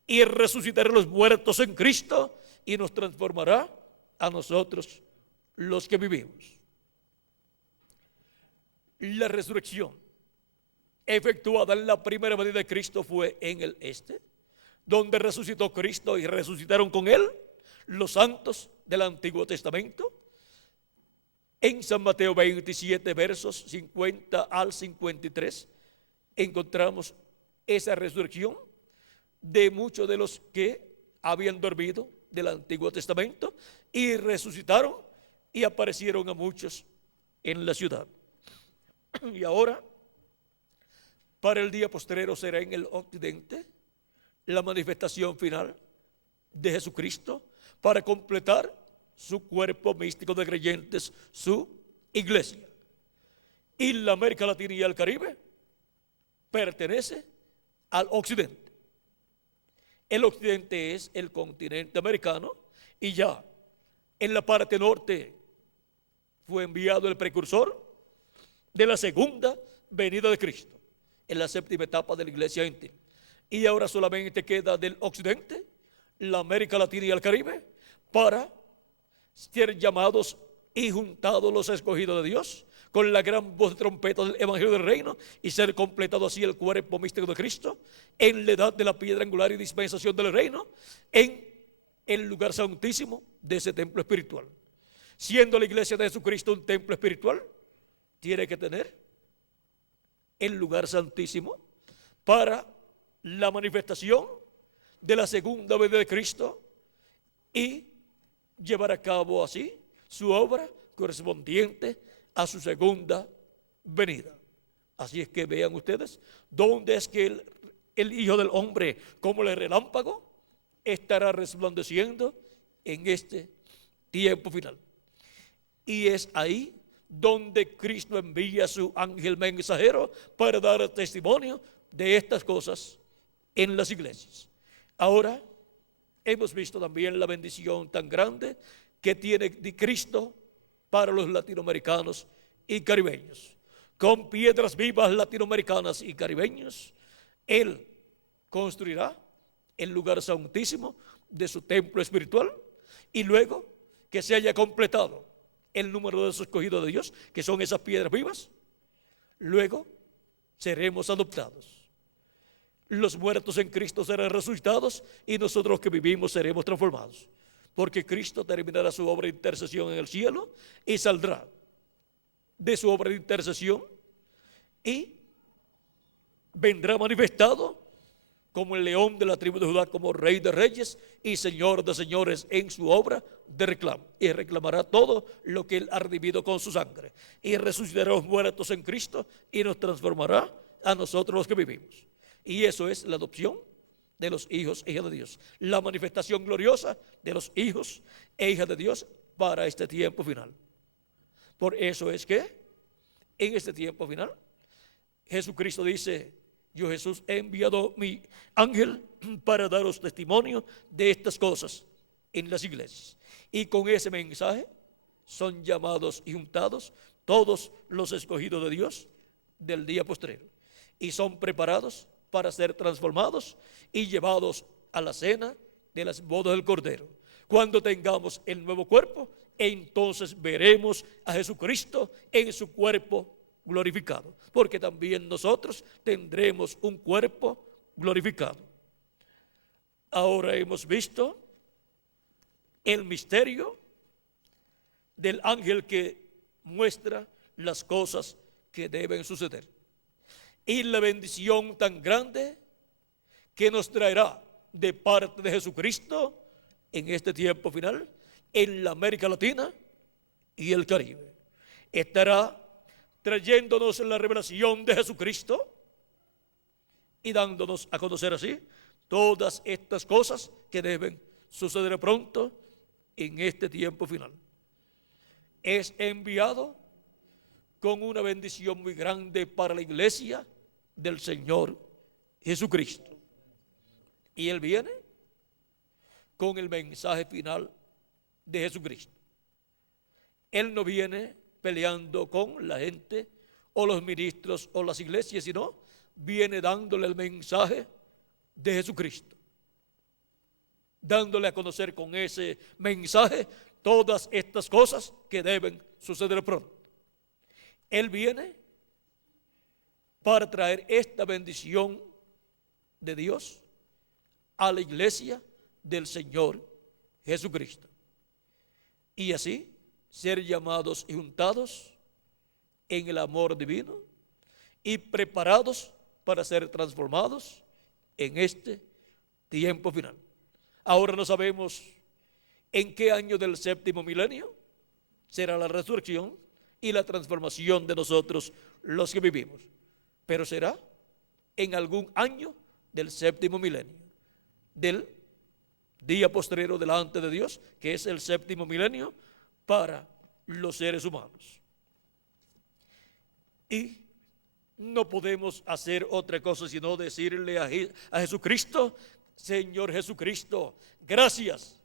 y resucitará a los muertos en Cristo y nos transformará a nosotros los que vivimos. La resurrección efectuada en la primera venida de Cristo fue en el este, donde resucitó Cristo y resucitaron con él los santos del Antiguo Testamento. En San Mateo 27, versos 50 al 53, encontramos esa resurrección de muchos de los que habían dormido del Antiguo Testamento y resucitaron y aparecieron a muchos en la ciudad. Y ahora, para el día postrero será en el occidente la manifestación final de Jesucristo para completar su cuerpo místico de creyentes, su iglesia. Y la América Latina y el Caribe pertenece al occidente. El occidente es el continente americano y ya en la parte norte fue enviado el precursor de la segunda venida de Cristo, en la séptima etapa de la iglesia íntima. Y ahora solamente queda del occidente, la América Latina y el Caribe, para ser llamados y juntados los escogidos de Dios con la gran voz de trompeta del evangelio del reino y ser completado así el cuerpo místico de Cristo en la edad de la piedra angular y dispensación del reino en el lugar santísimo de ese templo espiritual. Siendo la iglesia de Jesucristo un templo espiritual, tiene que tener el lugar santísimo para la manifestación de la segunda venida de Cristo y llevar a cabo así su obra correspondiente a su segunda venida. Así es que vean ustedes dónde es que el Hijo del Hombre, como el relámpago, estará resplandeciendo en este tiempo final. Y es ahí donde Cristo envía a su ángel mensajero para dar testimonio de estas cosas en las iglesias. Ahora hemos visto también la bendición tan grande que tiene Cristo para los latinoamericanos y caribeños. Con piedras vivas latinoamericanas y caribeños, Él construirá el lugar santísimo de su templo espiritual y luego que se haya completado el número de esos escogidos de Dios, que son esas piedras vivas, luego seremos adoptados. Los muertos en Cristo serán resucitados y nosotros los que vivimos seremos transformados, porque Cristo terminará su obra de intercesión en el cielo y saldrá de su obra de intercesión y vendrá manifestado como el león de la tribu de Judá, como rey de reyes y señor de señores en su obra de reclamo, y reclamará todo lo que él ha redimido con su sangre, y resucitará a los muertos en Cristo y nos transformará a nosotros los que vivimos. Y eso es la adopción de los hijos e hijas de Dios, la manifestación gloriosa de los hijos e hijas de Dios para este tiempo final. Por eso es que en este tiempo final Jesucristo dice: yo, Jesús, he enviado mi ángel para daros testimonio de estas cosas en las iglesias. Y con ese mensaje son llamados y juntados todos los escogidos de Dios del día postrero y son preparados para ser transformados y llevados a la cena de las bodas del Cordero. Cuando tengamos el nuevo cuerpo, entonces veremos a Jesucristo en su cuerpo glorificado, porque también nosotros tendremos un cuerpo glorificado. Ahora hemos visto el misterio del ángel que muestra las cosas que deben suceder y la bendición tan grande que nos traerá de parte de Jesucristo en este tiempo final en la América Latina y el Caribe. Estará trayéndonos la revelación de Jesucristo y dándonos a conocer así todas estas cosas que deben suceder pronto en este tiempo final. Es enviado con una bendición muy grande para la iglesia del Señor Jesucristo. Y Él viene con el mensaje final de Jesucristo. Él no viene peleando con la gente o los ministros o las iglesias, sino viene dándole el mensaje de Jesucristo, dándole a conocer con ese mensaje todas estas cosas que deben suceder pronto. Él viene para traer esta bendición de Dios a la iglesia del Señor Jesucristo. Y así ser llamados y juntados en el amor divino y preparados para ser transformados en este tiempo final. Ahora no sabemos en qué año del séptimo milenio será la resurrección y la transformación de nosotros los que vivimos, pero será en algún año del séptimo milenio, del día postrero delante de Dios, que es el séptimo milenio para los seres humanos. Y no podemos hacer otra cosa sino decirle a Jesucristo: Señor Jesucristo, gracias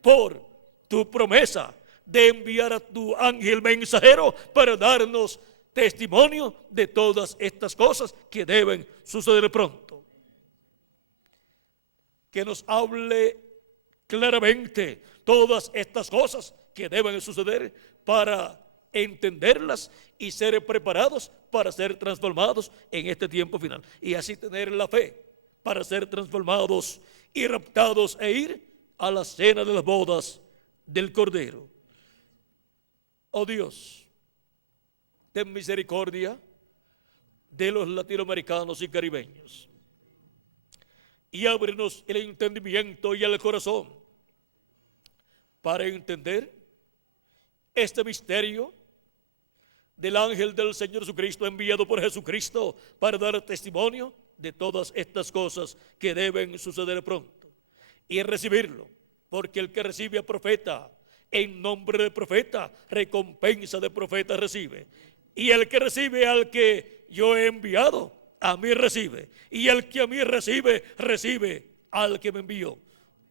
por tu promesa de enviar a tu ángel mensajero para darnos testimonio de todas estas cosas que deben suceder pronto. Que nos hable claramente todas estas cosas que deben suceder para entenderlas y ser preparados para ser transformados en este tiempo final. Y así tener la fe para ser transformados y raptados e ir a la cena de las bodas del Cordero. Oh Dios, ten misericordia de los latinoamericanos y caribeños y ábrenos el entendimiento y el corazón para entender este misterio del ángel del Señor Jesucristo, enviado por Jesucristo para dar testimonio de todas estas cosas que deben suceder pronto, y recibirlo, porque el que recibe a profeta en nombre de profeta, recompensa de profeta recibe, y el que recibe al que yo he enviado, a mí recibe, y el que a mí recibe, recibe al que me envió,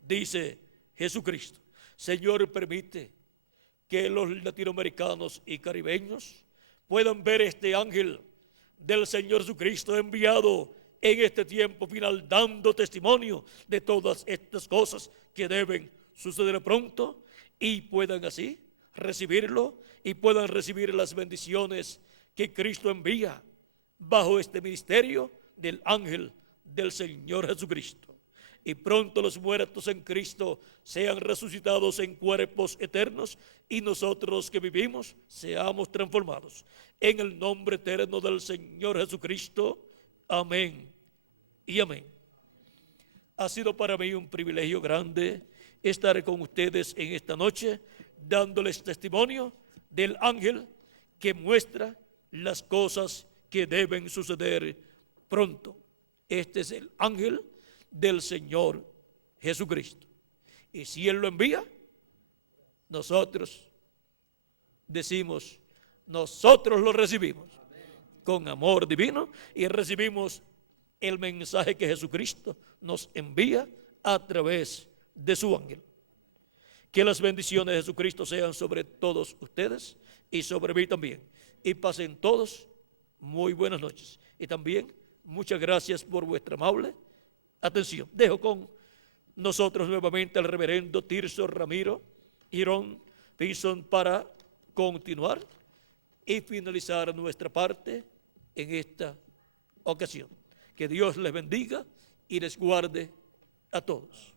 dice Jesucristo. Señor, permite que los latinoamericanos y caribeños puedan ver este ángel del Señor Jesucristo enviado en este tiempo final, dando testimonio de todas estas cosas que deben suceder pronto, y puedan así recibirlo y puedan recibir las bendiciones que Cristo envía bajo este ministerio del ángel del Señor Jesucristo. Y pronto los muertos en Cristo sean resucitados en cuerpos eternos, y nosotros que vivimos seamos transformados. En el nombre eterno del Señor Jesucristo. Amén y amén. Ha sido para mí un privilegio grande estar con ustedes en esta noche, dándoles testimonio del ángel que muestra las cosas que deben suceder pronto. Este es el ángel del Señor Jesucristo. Y si Él lo envía, nosotros decimos, nosotros lo recibimos con amor divino, y recibimos el mensaje que Jesucristo nos envía a través de su ángel. Que las bendiciones de Jesucristo sean sobre todos ustedes y sobre mí también. Y pasen todos muy buenas noches. Y también muchas gracias por vuestra amable atención. Dejo con nosotros nuevamente al reverendo Tirso Ramiro Girón Pinson para continuar y finalizar nuestra parte en esta ocasión. Que Dios les bendiga y les guarde a todos.